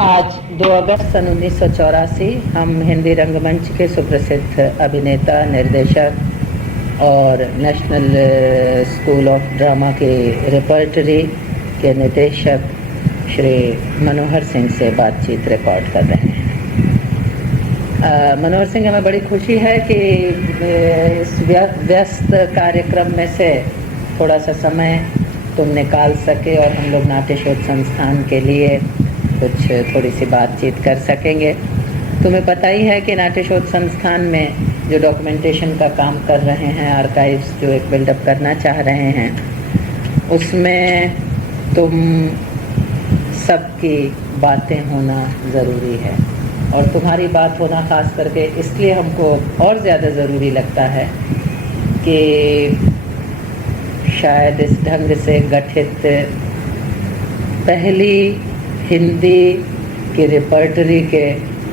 आज 2 अगस्त सन 1984 हम हिंदी रंगमंच के सुप्रसिद्ध अभिनेता, निर्देशक और नेशनल स्कूल ऑफ ड्रामा के रिपर्टरी के निदेशक श्री मनोहर सिंह से बातचीत रिकॉर्ड कर रहे हैं। मनोहर सिंह, हमें बड़ी खुशी है कि इस व्यस्त कार्यक्रम में से थोड़ा सा समय तुम निकाल सके और हम लोग नाट्य शोध संस्थान के लिए कुछ थोड़ी सी बातचीत कर सकेंगे। तुम्हें पता ही है कि नाट्य शोध संस्थान में जो डॉक्यूमेंटेशन का काम कर रहे हैं, आर्काइव्स जो एक बिल्डअप करना चाह रहे हैं, उसमें तुम सबकी बातें होना ज़रूरी है। और तुम्हारी बात होना ख़ास करके इसलिए हमको और ज़्यादा ज़रूरी लगता है कि शायद इस ढंग से गठित पहली हिंदी की रिपर्टरी के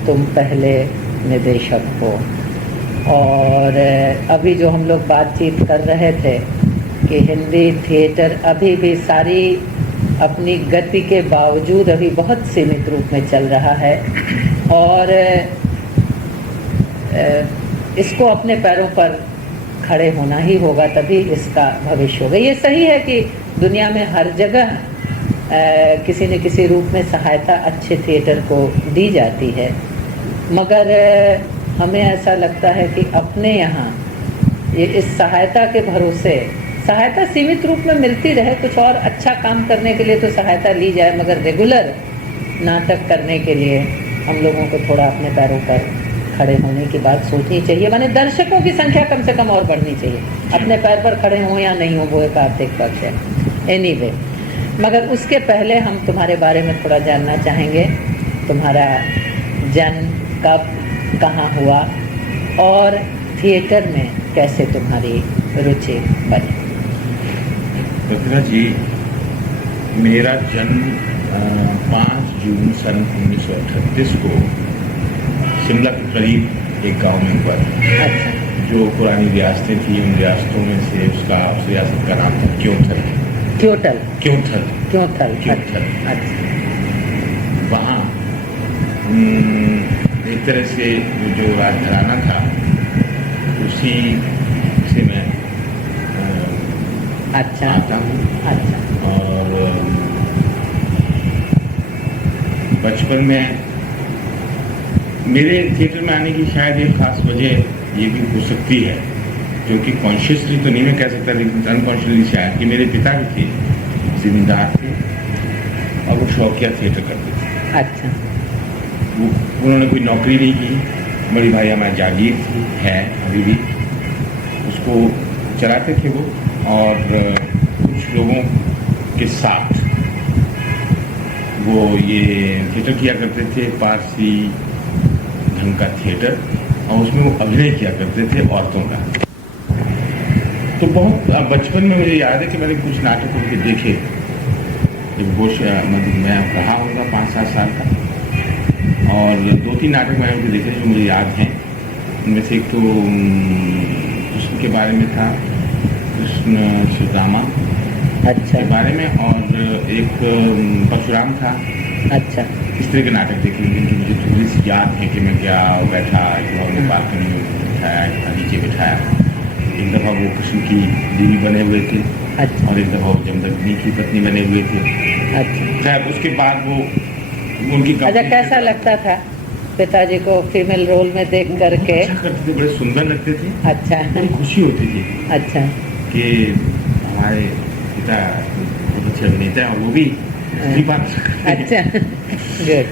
तुम पहले निदेशक हो। और अभी जो हम लोग बातचीत कर रहे थे कि हिंदी थिएटर अभी भी सारी अपनी गति के बावजूद अभी बहुत सीमित रूप में चल रहा है और इसको अपने पैरों पर खड़े होना ही होगा, तभी इसका भविष्य होगा। ये सही है कि दुनिया में हर जगह किसी न किसी रूप में सहायता अच्छे थिएटर को दी जाती है, मगर हमें ऐसा लगता है कि अपने यहाँ ये इस सहायता के भरोसे, सहायता सीमित रूप में मिलती रहे, कुछ और अच्छा काम करने के लिए तो सहायता ली जाए, मगर रेगुलर नाटक करने के लिए हम लोगों को थोड़ा अपने पैरों पर खड़े होने की बात सोचनी चाहिए। माने दर्शकों की संख्या कम से कम और बढ़नी चाहिए। अपने पैर पर खड़े हों या नहीं हो, वो एक आर्थिक पक्ष है। एनीवे, मगर उसके पहले हम तुम्हारे बारे में थोड़ा जानना चाहेंगे। तुम्हारा जन्म कब, कहाँ हुआ और थिएटर में कैसे तुम्हारी रुचि बनी? प्रतिभा जी, मेरा जन्म 5 जून सन 1938 को शिमला के करीब एक गांव में हुआ। अच्छा। जो पुरानी रियासतें थी, उन रियासतों में से उस रियासत का नाम था क्योंथल। अच्छा। वहाँ एक तरह से जो राजघराना था उसी से मैं अच्छा आता हूँ। अच्छा। और बचपन में मेरे थिएटर में आने की शायद एक खास वजह ये भी हो सकती है, क्योंकि कॉन्शियसली तो नहीं मैं कह सकता, लेकिन अनकॉन्शियसली शायद, कि मेरे पिता भी थे, जिम्मेदार थे और वो शौकिया थिएटर करते थे। अच्छा। उन्होंने कोई नौकरी नहीं की। बड़ी भाई हमारी जागीर थी, है अभी भी, उसको चलाते थे वो। और कुछ लोगों के साथ वो ये थिएटर किया करते थे, पारसी ढंग का थिएटर, और उसमें वो अभिनय किया करते थे औरतों का। तो बहुत बचपन में मुझे याद है कि मैंने कुछ नाटक उनके देखे। मैं पढ़ा होगा 5-7 साल का, और 2-3 नाटक मैंने उनके देखे जो मुझे याद हैं। उनमें से एक तो कृष्ण के बारे में था, कृष्ण सुदामा अच्छा के बारे में, और एक परशुराम था। अच्छा। इस तरह के नाटक देखे जिनकी मुझे थोड़ी सी याद है कि मैं क्या बैठा, एक बालकनी में बिठाया, एक नीचे बिठाया। एक दफ़ा वो कृष्ण की बीवी बने हुए थे। अच्छा। और एक दफ़ा वो जमदग्नि की पत्नी बने हुए थे। अच्छा। शायद उसके बाद वो उनकी अच्छा, कैसा लगता था पिताजी को फीमेल रोल में देख करके? अच्छा करते थे, बड़े सुंदर लगते थे। अच्छा। बड़ी खुशी होती थी अच्छा कि हमारे पिता बहुत अच्छे अभिनेता हैं और वो भी अच्छा। गुड।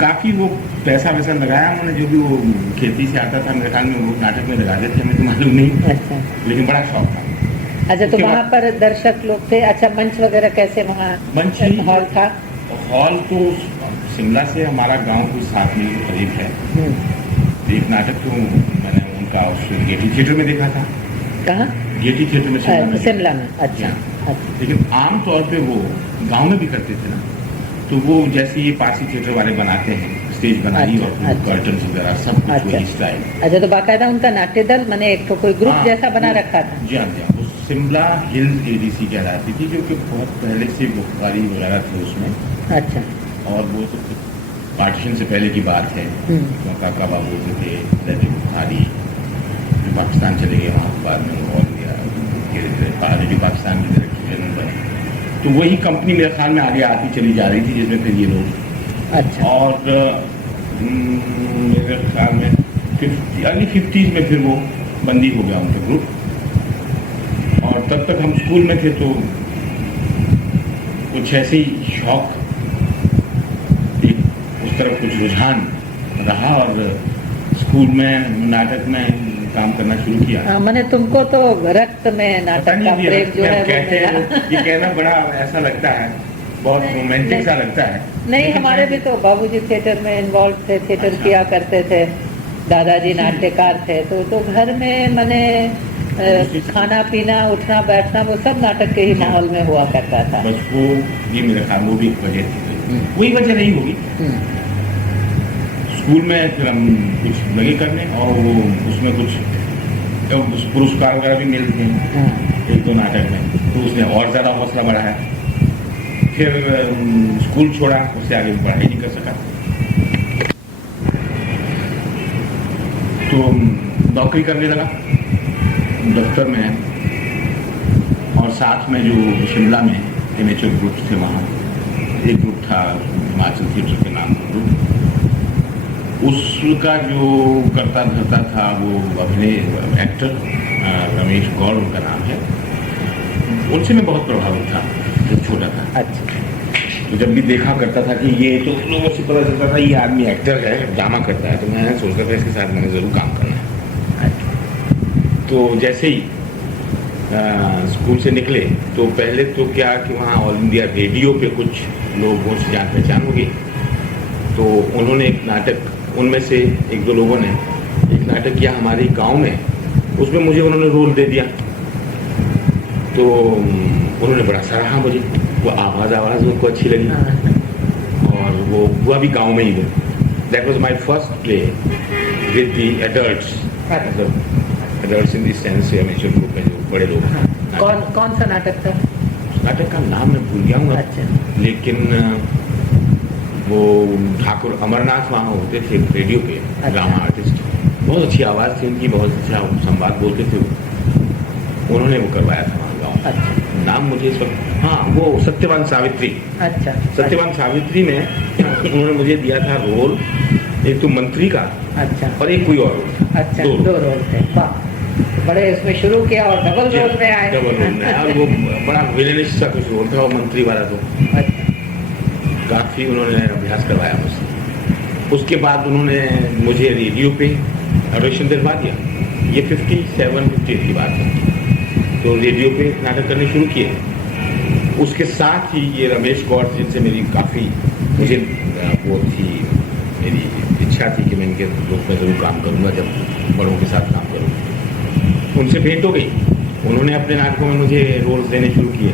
काफ़ी वो पैसा वैसा लगाया उन्होंने, जो भी वो खेती से आता था मेरे ख्याल में वो नाटक में लगा देते, हमें तो मालूम नहीं। अच्छा। लेकिन बड़ा शौक था। अच्छा, तो वहाँ पर दर्शक लोग थे? अच्छा, मंच वगैरह कैसे वहाँ? मंच हॉल था? हॉल तो शिमला से हमारा गांव कुछ 7 मील के करीब है। एक नाटक तो मैंने उनका उस गेटी थिएटर में देखा था। कहाँ? गेटी थिएटर में, शिमला में। अच्छा। अच्छा। लेकिन आम तौर पे वो गांव में भी करते थे ना, तो वो जैसे ये पारसी थिएटर वाले बनाते हैं, स्टेज बनाई और कर्टन्स वगैरह सब कुछ वही स्टाइल। अच्छा, तो बाकायदा उनका नाट्य दल मैंने एक तो कोई ग्रुप जैसा बना रखा था? जी हाँ। वो शिमला हिल्स एडीसी कहलाती थी, जो कि बहुत पहले से बुखारी वगैरह थे उसमें। अच्छा। और वो तो पार्टीशन से पहले की बात है। तो काका बाबू होते थे, ललित बुखारी जो पाकिस्तान चले गए, वहाँ बाद में ऑल इंडिया धीरे धीरे रेडियो पाकिस्तान की डायरेक्टर जनरल बने। तो वही कंपनी मेरे ख्याल में आगे आती चली जा रही थी, जिसमें फिर ये लोग अच्छा। और मेरे ख्याल में अर्ली 50s में फिर वो बंदी हो गया उनका ग्रुप। और तब तक हम स्कूल में थे तो कुछ ऐसे ही शौक, एक उस तरफ कुछ रुझान रहा और स्कूल में नाटक में काम करना शुरू किया। मैंने तुमको तो रक्त में नाटक का प्रेम जो है कहते हैं, ये कहना बड़ा ऐसा लगता है, बहुत रोमांटिक सा लगता है। नहीं, हमारे भी तो बाबूजी थिएटर में इन्वॉल्व थे, थिएटर किया करते थे, दादाजी नाट्यकार थे। तो घर में मैंने खाना पीना उठना बैठना वो सब नाटक के ही माहौल में हुआ करता था। बस वो ये मेरे ख्याल वो भी एक वजह थी, वही वजह नहीं होगी। स्कूल में फिर हम कुछ लगे करने और वो उसमें कुछ पुरस्कार वगैरह भी मिलते हैं एक दो नाटक में, तो उसने और ज़्यादा हौसला बढ़ाया। फिर स्कूल छोड़ा, उससे आगे पढ़ाई नहीं कर सका, तो नौकरी करने लगा दफ्तर में। और साथ में जो शिमला में एमेचर ग्रुप्स थे, वहाँ एक ग्रुप था हिमाचल थिएटर के नाम का ग्रुप, उसका जो करता धरता था वो अभिनय एक्टर रमेश गौड़ उनका नाम है, उनसे मैं बहुत प्रभावित था जब छोटा था। अच्छा। तो जब भी देखा करता था कि ये, तो लोगों से पता चलता था ये आदमी एक्टर है, ड्रामा करता है, तो मैं सोचता था इसके साथ मैंने ज़रूर काम करना है। तो जैसे ही स्कूल से निकले तो पहले तो क्या कि वहाँ ऑल इंडिया रेडियो पे कुछ लोगों से जान पहचान हो गई। तो उन्होंने एक नाटक, उनमें से एक दो लोगों ने एक नाटक किया हमारे गांव में, उसमें मुझे उन्होंने रोल दे दिया। तो उन्होंने बड़ा सराहा मुझे, वो आवाज़ उनको अच्छी लगी और वो हुआ भी गांव में ही। That was my first play with the adults, adults in the sense amateur group में जो बड़े लोग। कौन सा नाटक था? नाटक का नाम मैं भूल गया हूँ। अच्छा। लेकिन वो ठाकुर अमरनाथ वहाँ होते थे रेडियो पे। अच्छा। ड्रामा आर्टिस्ट, बहुत अच्छी आवाज़ थी उनकी, बहुत अच्छा संवाद बोलते थे। उन्होंने वो करवाया था वहाँ गाँव। अच्छा। नाम मुझे इस वक्त, हाँ, वो सत्यवान सावित्री। अच्छा। सत्यवान सावित्री में उन्होंने मुझे दिया था रोल, एक तो मंत्री का। अच्छा। और एक कोई और रोल था। अच्छा, दो रोल थे। बड़े इसमें शुरू किया और डबल रोल में आए। डबल रोल में आया और वो बड़ा विलेनिश सा कुछ रोल था, और मंत्री वाला तो काफ़ी उन्होंने अभ्यास करवाया मुझसे। उसके बाद उन्होंने मुझे रेडियो पे ऑडिशन दिलवा दिया। ये 57-58 की बात है। तो रेडियो पे नाटक करने शुरू किए। उसके साथ ही ये रमेश गौड़, जिनसे मेरी काफ़ी मुझे वो थी, मेरी इच्छा थी कि मैं इनके ग्रुप में ज़रूर काम करूँगा, जब बड़ों के साथ काम करूँगा। उनसे भेंट हो गई, उन्होंने अपने नाटकों में मुझे रोल्स देने शुरू किए।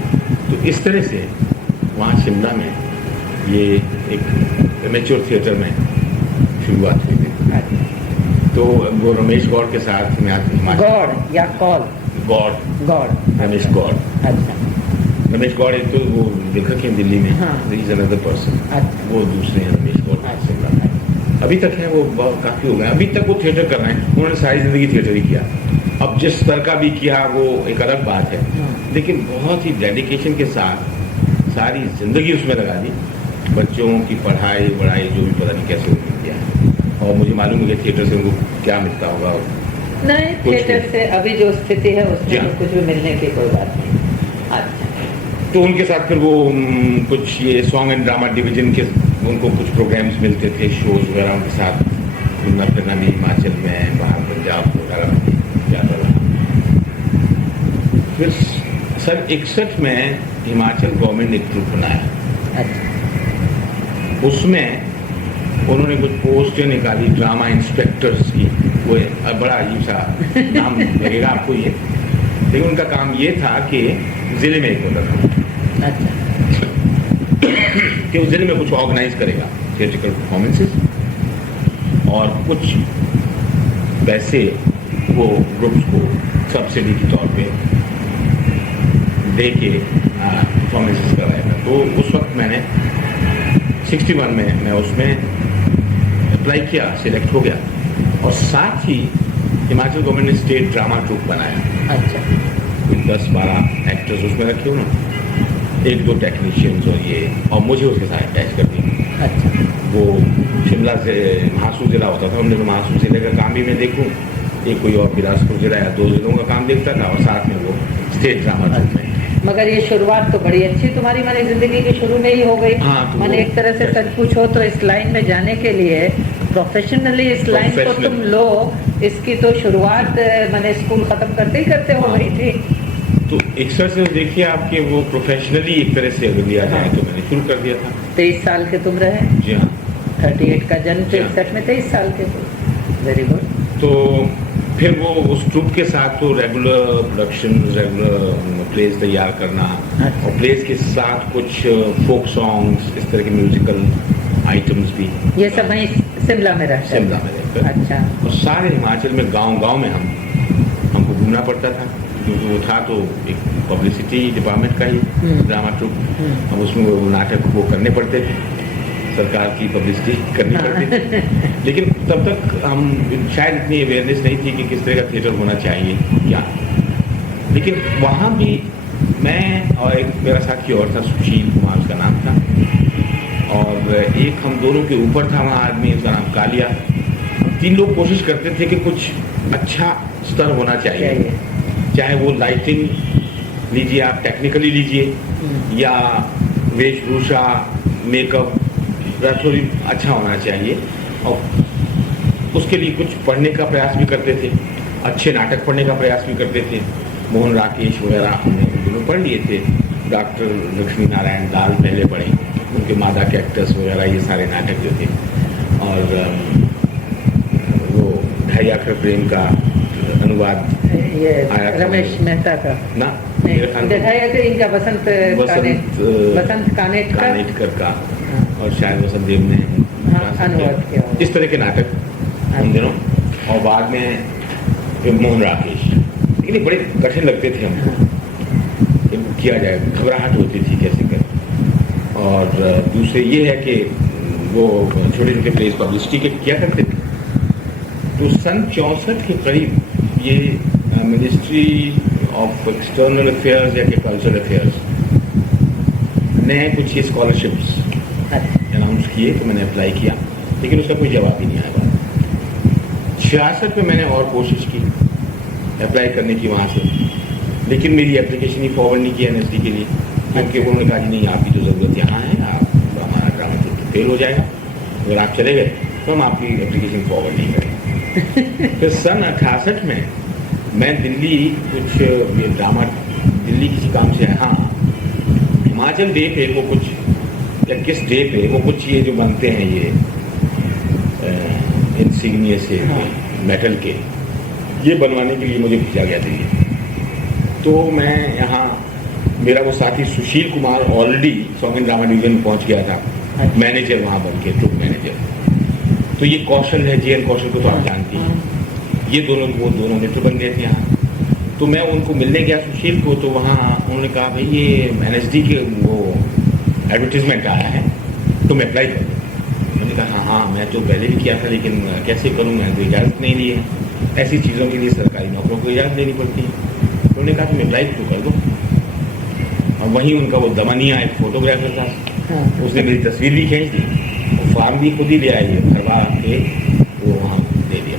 तो इस तरह से वहाँ शिमला में ये एक एमेच्योर थिएटर में शुरुआत हुई थी। तो वो रमेश गौड़ के साथ मैं गौड़ या कौल? गौड़, रमेश गौड़। अच्छा। रमेश गौड़ एक तो वो लेखक हैं दिल्ली में, इज अनदर पर्सन। वो दूसरे हैं रमेश गौड़। अभी तक है वो, काफ़ी हो गए। अभी तक वो थिएटर कर रहे हैं, उन्होंने सारी ज़िंदगी थिएटर ही किया। अब जिस स्तर का भी किया वो एक अलग बात है, लेकिन बहुत ही डेडिकेशन के साथ सारी ज़िंदगी उसमें लगा दी। बच्चों की पढ़ाई बढ़ाई जो भी पता नहीं कैसे उन्होंने किया है। और मुझे मालूम है कि थिएटर से उनको क्या मिलता होगा। नहीं, थिएटर से अभी जो स्थिति है उसमें तो कुछ भी मिलने की कोई बात नहीं। अच्छा। तो उनके साथ फिर वो कुछ ये सॉन्ग एंड ड्रामा डिवीजन के उनको कुछ प्रोग्राम्स मिलते थे, शोज वगैरह उनके साथ घूमना फिरना भी हिमाचल में, बाहर पंजाब वगैरह में जाता रहा। फिर सन 61 में हिमाचल गवर्नमेंट ने एक ग्रुप बनाया। अच्छा। उसमें उन्होंने कुछ पोस्टें निकाली ड्रामा इंस्पेक्टर्स की। वो बड़ा अजीब सा नाम लगेगा आपको ये, लेकिन उनका काम ये था कि ज़िले में एक होता था। अच्छा। कि उस ज़िले में कुछ ऑर्गेनाइज करेगा थिएट्रिकल परफॉर्मेंसेस, और कुछ पैसे वो ग्रुप्स को सब्सिडी के तौर पे दे के परफॉर्मेंसेस करवाएगा। तो उस वक्त मैंने 61 में मैं उसमें अप्लाई किया, सिलेक्ट हो गया, और साथ ही हिमाचल गवर्नमेंट ने स्टेट ड्रामा ट्रूप बनाया। अच्छा। 10-12 एक्टर्स उसमें रखे हो ना, 1-2 टेक्नीशियंस और मुझे उसके साथ अटैच कर दिया। अच्छा। वो शिमला से महासू जिला होता था, हमने तो महासू जिले का काम भी मैं देखूं, एक कोई और बिलासपुर जिला या 2 जिलों का काम देखता था, और साथ में वो स्टेट ड्रामा ट्रूप में। मगर ये शुरुआत तो बड़ी अच्छी तुम्हारी माने जिंदगी के शुरू में ही हो गई। हाँ, तो माने एक तरह से सच पूछो तो इस लाइन में जाने के लिए प्रोफेशनली इस लाइन को तुम लो, इसकी तो शुरुआत माने स्कूल खत्म करते ही करते हो गई थी। तो एक तरह से देखिए आपके वो प्रोफेशनली एक तरह से अगर लिया जाए तो मैंने शुरू कर दिया था। 23 साल के तुम रहे? जी हाँ। 38 का जन्म, 63 में 23 साल के थे। Very good. तो फिर वो उस ट्रूप के साथ तो रेगुलर प्रोडक्शन, रेगुलर प्लेस तैयार करना, अच्छा। और प्लेस के साथ कुछ फोक सॉन्ग्स, इस तरह के म्यूजिकल आइटम्स भी। ये सब वहीं शिमला में रहते? शिमला में रहकर। अच्छा। और सारे हिमाचल में गांव-गांव में हमको घूमना पड़ता था, क्योंकि वो था तो एक पब्लिसिटी डिपार्टमेंट का ही ड्रामा ट्रूप। हम उसमें वो नाटक वो करने पड़ते थे, सरकार की पब्लिसिटी करनी पड़ती थी। लेकिन तब तक हम शायद इतनी अवेयरनेस नहीं थी कि किस तरह का थिएटर होना चाहिए क्या। लेकिन वहाँ भी मैं और एक मेरा साथी और था, सुशील कुमार उसका नाम था, और एक हम दोनों के ऊपर था वहाँ आदमी, उसका नाम कालिया। 3 लोग कोशिश करते थे कि कुछ अच्छा स्तर होना चाहिए, चाहे वो लाइटिंग लीजिए, आप टेक्निकली लीजिए, या वेशभूषा, मेकअप थोड़ी अच्छा होना चाहिए। और उसके लिए कुछ पढ़ने का प्रयास भी करते थे, अच्छे नाटक पढ़ने का प्रयास भी करते थे। मोहन राकेश वगैरह हमने दोनों पढ़ लिए थे। डॉक्टर लक्ष्मी नारायण दाल पहले पढ़े, उनके मादा कैक्टस वगैरह ये सारे नाटक जो थे। और वो ढाई आखर प्रेम का अनुवाद ये आया था रमेश मेहता का ना, इनका बसंत कानेटकर का, और शायद वसंत देव ने अनुवाद किया, इस तरह के नाटक उन दिनों। और बाद में मोहन राकेश, लेकिन ये बड़े कठिन लगते थे हमको, किया जाए, घबराहट होती थी कैसे करें। और दूसरे ये है कि वो छोटे छोटे प्लेस पब्लिसिटी के किया करते थे। तो सन 64 के करीब ये मिनिस्ट्री ऑफ एक्सटर्नल अफेयर्स या कल्चरल अफेयर्स ने कुछ ये स्कॉलरशिप्स अनाउंस किए, तो मैंने अप्लाई किया, लेकिन उसका कोई जवाब ही नहीं आया। 66 में मैंने और कोशिश की अप्लाई करने की वहाँ से, लेकिन मेरी एप्लीकेशन ही फॉरवर्ड नहीं किया NSD के लिए, क्योंकि उन्होंने कहा कि नहीं, आपकी जो ज़रूरत यहाँ है, आप हमारा ड्रामा ट्रूप फेल हो जाएगा, अगर आप चले गए तो हम आपकी एप्लीकेशन फॉरवर्ड नहीं करेंगे। फिर सन 68 में मैं दिल्ली कुछ ये ड्रामा दिल्ली किसी काम से है, हाँ हिमाचल डे पे वो कुछ, या किस डे पे वो कुछ ये जो बनते हैं ये इंसिग्निया से मेटल के, ये बनवाने के लिए मुझे भेजा गया दिल्ली। तो मैं यहाँ, मेरा वो साथी Sushil Kumar already सौगन drama division में पहुँच गया था, मैनेजर वहाँ बन के, ट्रूप मैनेजर। तो ये कौशल है, JN कौशल को तो आप जानती हैं, ये वो दोनों मित्र बन गए थे यहाँ। तो मैं उनको मिलने गया सुशील को, तो वहाँ उन्होंने कहा भाई ये NSD के वो एडवर्टीजमेंट आया है, तुम अप्लाई कर दो। मैंने कहा हाँ मैं तो पहले भी किया था, लेकिन कैसे करूँ, मैंने तो इजाज़त नहीं ली है, ऐसी चीज़ों के लिए सरकारी नौकरों को इजाज़त लेनी पड़ती है। तो उन्होंने कहा तुम अप्लाई तो कर दो। और वहीं उनका वो दमनिया एक फोटोग्राफर था, उसने मेरी तस्वीर भी खींच दी, वो फॉर्म भी खुद ही ले आई, भरवा के वो वहाँ दे दिया।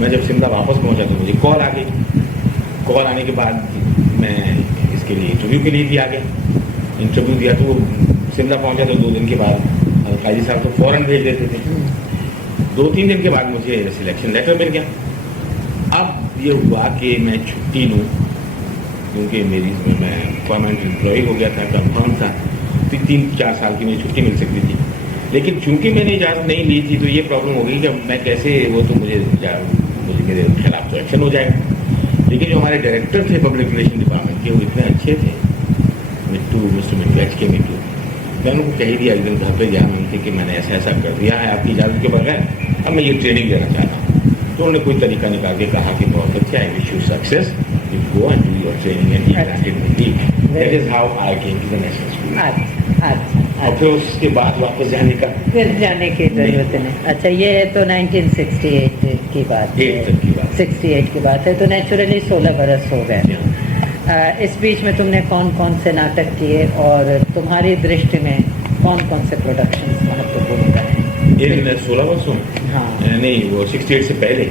मैं जब शिमला वापस पहुँचा तो मुझे कॉल आ गई। कॉल आने के बाद मैं इसके लिए इंटरव्यू के लिए भी आ गया। इंटरव्यू दिया तो शिमला पहुंचा, तो 2 दिन के बाद काजी साहब तो फ़ौरन भेज देते थे। 2-3 दिन के बाद मुझे सिलेक्शन लेटर मिल गया। अब ये हुआ कि मैं छुट्टी लूँ, क्योंकि मैं परमानेंट एम्प्लॉय हो गया था, कंफर्म था, तो 3-4 साल की मुझे छुट्टी मिल सकती थी। लेकिन चूंकि मैंने इजाज़त नहीं ली थी, तो ये प्रॉब्लम हो गई कि मैं कैसे, वो तो मुझे मेरे खिलाफ तो एक्शन हो जाएगा। लेकिन जो हमारे डायरेक्टर थे पब्लिक रिलेशन डिपार्टमेंट के, वो इतने अच्छे थे, मिस्टर मिट्टू HK मिट्टू, मैंने उनको कह दिया एक दिन घर पर गया, मैंने कि मैंने ऐसा ऐसा कर दिया है आपकी इजाज़त के बगैर, अब मैं ये ट्रेनिंग देना चाहता हूँ। तो उन्होंने कोई तरीका निकाल के कहा कि बहुत अच्छा है, wish you success, you go and do your training and he अच्छा। granted me leave. That Very is how I came to the national school. अच्छा अच्छा और फिर उसके बाद वापस जाने का फिर जाने की जरूरत नहीं। अच्छा, ये है तो 1968 की बात है, 8 तक की बात। 68 की बात है, तो नेचुरली 16 बरस हो गए। इस बीच में तुमने कौन कौन से नाटक किए और तुम्हारी दृष्टि में कौन कौन से प्रोडक्शंस महत्वपूर्ण रहे? इन 16 वर्षों हाँ नहीं, वो 68 से पहले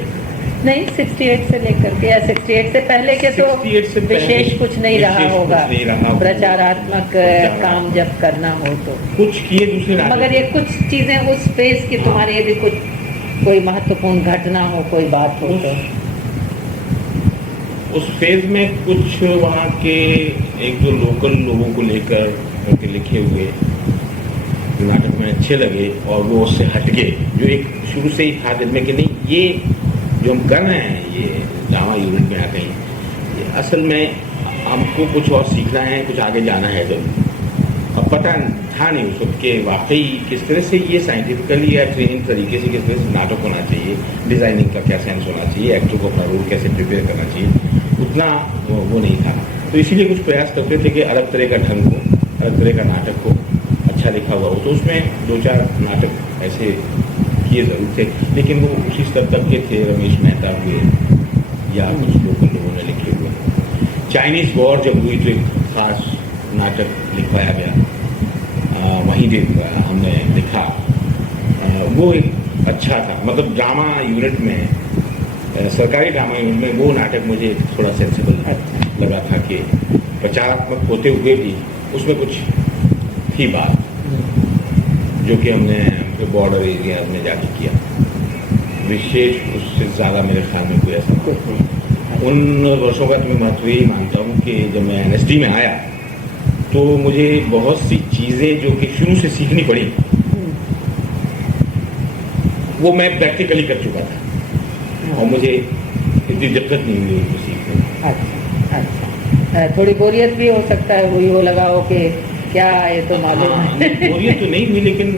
नहीं, 68 से लेकर के या 68 से पहले के तो 68 से पहले विशेष कुछ नहीं रहा विशेष होगा, कुछ नहीं रहा। प्रचारात्मक काम जब करना हो तो। कुछ किए दूसरे नाटक। मगर ये कुछ चीजें उस फेज की तुम्हारी यदि कुछ कोई महत्वपूर्ण घटना हो, कोई बात हो तो। उस फेज में कुछ वहाँ के एक दो लोकल लोगों को लेकर उनके लिखे हुए नाटक में अच्छे लगे और वो उससे हट गए, जो एक शुरू से ही था दिल में कि नहीं, ये जो हम कर रहे हैं, ये ड्रामा यूनिट में आ गई, ये असल में हमको कुछ और सीखना है, कुछ आगे जाना है जरूर। अब पता था नहीं उस वक्त के वाकई किस तरह से ये साइंटिफिकली या ट्रेनिंग तरीके से किस तरह से नाटक होना चाहिए, डिज़ाइनिंग का क्या सेंस होना चाहिए, एक्टर को अपना रोल कैसे प्रिपेयर करना चाहिए, उतना वो नहीं था। तो इसीलिए कुछ प्रयास करते थे कि अलग तरह का ढंग को, अलग तरह का नाटक को अच्छा लिखा हुआ हो। तो उसमें 2-4 नाटक ऐसे किए ज़रूर थे, लेकिन वो उसी स्तर तक के थे, रमेश मेहता हुए या कुछ लोकल लोगों ने लिखे हुए। चाइनीज़ वॉर जब हुई तो एक खास नाटक लिखवाया गया, वहीं हमने लिखा, वो एक अच्छा था। मतलब ड्रामा यूनिट में, सरकारी ड्रामा यूनिट में वो नाटक मुझे थोड़ा सेंसिबल लगा था कि प्रचारात्मक होते हुए भी उसमें कुछ थी बात, जो कि हमने बॉर्डर एरिया में जाके किया। विशेष उससे ज़्यादा मेरे ख्याल में कोई ऐसा कुछ नहीं। उन वर्षों का तो मैं महत्व यही मानता हूँ कि जब मैं NSD में आया तो मुझे बहुत सी चीज़ें जो कि शुरू से सीखनी पड़ी, वो मैं प्रैक्टिकली कर चुका था और मुझे इतनी दिक्कत नहीं हुई उनको सीखने। अच्छा, थोड़ी बोरियत भी हो सकता है, वही वो लगा हो कि क्या ये तो मालूम है। बोरियत तो नहीं हुई, लेकिन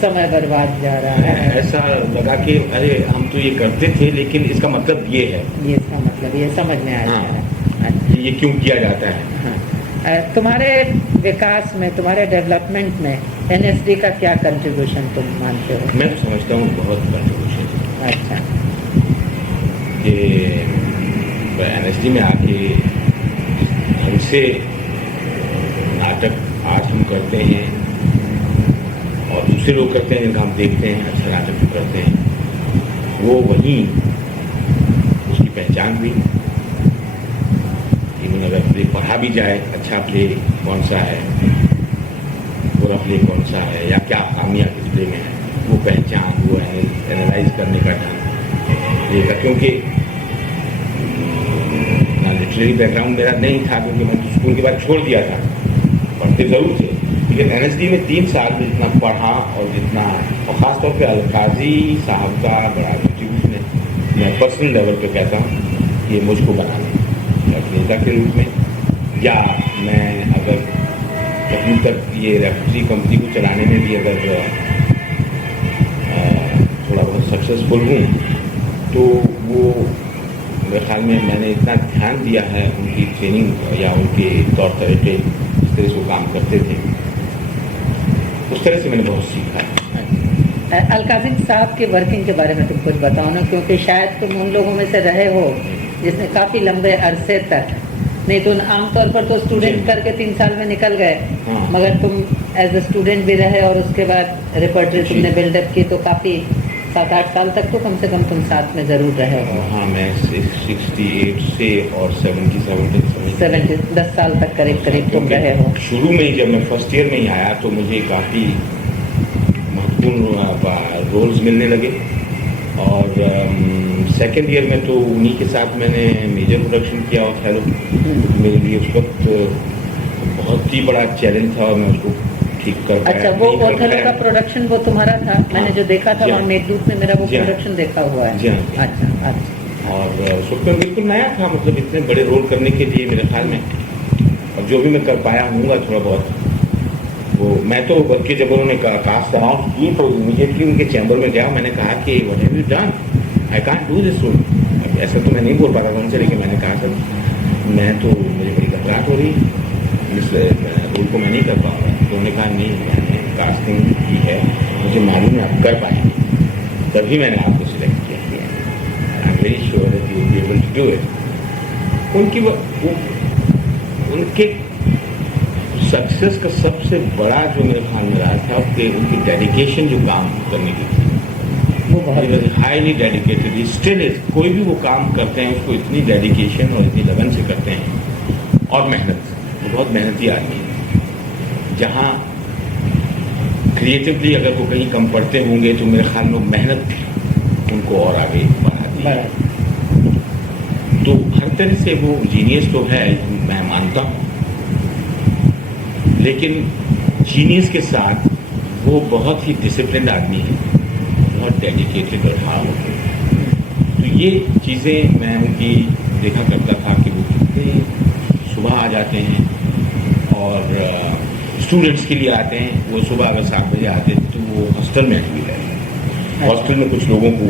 समय बर्बाद जा रहा है, ऐसा लगा कि अरे हम तो ये करते थे, लेकिन इसका मतलब ये है, ये इसका मतलब ये समझ में आया है। अच्छा, ये क्यों किया जाता है। हाँ। तुम्हारे विकास में, तुम्हारे डेवलपमेंट में NSD का क्या कंट्रीब्यूशन तुम मानते हो? मैं तो समझता हूँ बहुत कंट्रीब्यूशन। अच्छा, कि NSD में आके हमसे नाटक आज हम करते हैं और दूसरे लोग करते हैं, जिनका हम देखते हैं अच्छा नाटक भी करते हैं, वो वहीं उसकी पहचान हुई। इवन अगर प्ले पढ़ा भी जाए, अच्छा प्ले कौन सा है, बुरा प्ले कौन सा है, या क्या खामियां किस प्ले में है, वो पहचान, वो एनालाइज करने का ढंग देगा। क्योंकि लिटरेरी बैकग्राउंड मेरा नहीं था, क्योंकि मैं तो स्कूल के बाद छोड़ दिया था, पढ़ते ज़रूर थे, लेकिन NSD में 3 साल में जितना पढ़ा और जितना, और ख़ासतौर पे अलकाजी साहब का बड़ा कंट्रीब्यूशन है। मैं पर्सनल लेवल पे कहता हूँ कि मुझको बनाने अभिनेता के रूप में, या मैं अगर अभी तक ये रेफ्री कंपनी को चलाने में भी अगर थोड़ा बहुत सक्सेसफुल हूँ, तो वो मेरे ख्याल में मैंने इतना ध्यान दिया है उनकी ट्रेनिंग या उनके तौर तरीके, जिस तरह से वो काम करते थे, उस तरह से मैंने बहुत सीखा है। अलकाज़ी साहब के वर्किंग के बारे में तुम कुछ बताओ ना, क्योंकि शायद तुम उन लोगों में से रहे हो जिसने काफ़ी लंबे अरसे तक, नहीं तो आमतौर पर तो स्टूडेंट करके 3 साल में निकल गए, हाँ। मगर तुम एज ए स्टूडेंट भी रहे और उसके बाद रिपर्टरी तुमने बिल्डअप की, तो काफ़ी 7-8 साल तक तो कम से कम तुम साथ में ज़रूर रहे हो। हाँ, मैं 68 से और 70 10 साल तक करीब करीब तुम रहे हो। शुरू में ही जब मैं फर्स्ट ईयर में ही आया तो मुझे काफ़ी महत्वपूर्ण रोल्स मिलने लगे, और सेकेंड ईयर में तो उन्हीं के साथ मैंने मेजर प्रोडक्शन किया, और खैर मेरे लिए उस वक्त बहुत ही बड़ा चैलेंज था और मैं उसको ठीक कर पाया। अच्छा, वो ओथेलो का प्रोडक्शन वो तुम्हारा था? मैंने जो देखा था वहाँ मेघदूत में मेरा वो प्रोडक्शन देखा हुआ है। जी हाँ। अच्छा अच्छा। और उस वक्त मैं बिल्कुल नया था, मतलब इतने बड़े रोल करने के लिए मेरे ख्याल में, और जो भी मैं कर पाया हूँगा थोड़ा बहुत, वो मैं तो बल्कि जब उन्होंने कास्ट अनाउंस की तो इमीडिएटली उनके चैम्बर में गया, मैंने कहा कि what have you done, I can't do this role, ऐसा तो मैं नहीं बोल पा रहा था उनसे, लेकिन मैंने कहा सर मुझे बड़ी घबराहट हो रही, इस रोल को मैं नहीं कर पाऊँगा। तो उन्होंने कहा नहीं, मैंने कास्टिंग की है, मुझे मालूम है आप कर पाएंगे, तभी मैंने आपको सिलेक्ट किया। I am very sure that you will be able to do it. उनके सक्सेस का सबसे बड़ा जो मेरे ख्याल में रहा था कि उनकी डेडिकेशन जो काम करने की थी, वो बहुत हाईली डेडिकेटेड स्टिल इज। कोई भी वो काम करते हैं उसको इतनी डेडिकेशन और इतनी लगन से करते हैं, और मेहनत, वो बहुत मेहनती आदमी है। जहाँ क्रिएटिवली अगर वो कहीं कम पढ़ते होंगे तो मेरे ख्याल में मेहनत उनको और आगे बढ़ाती है। तो हर तरह से वो जीनियस तो है, मैं मानता हूँ, लेकिन जीनियस के साथ वो बहुत ही डिसिप्लिन आदमी है, बहुत डेडिकेटेड और हार्ड वर्किंग। तो ये चीज़ें मैं उनकी देखा करता था कि वो कितने सुबह आ जाते हैं और स्टूडेंट्स के लिए आते हैं। वो सुबह अगर 7 बजे आते थे तो वो हॉस्टल में भी गए। हॉस्टल में कुछ लोगों को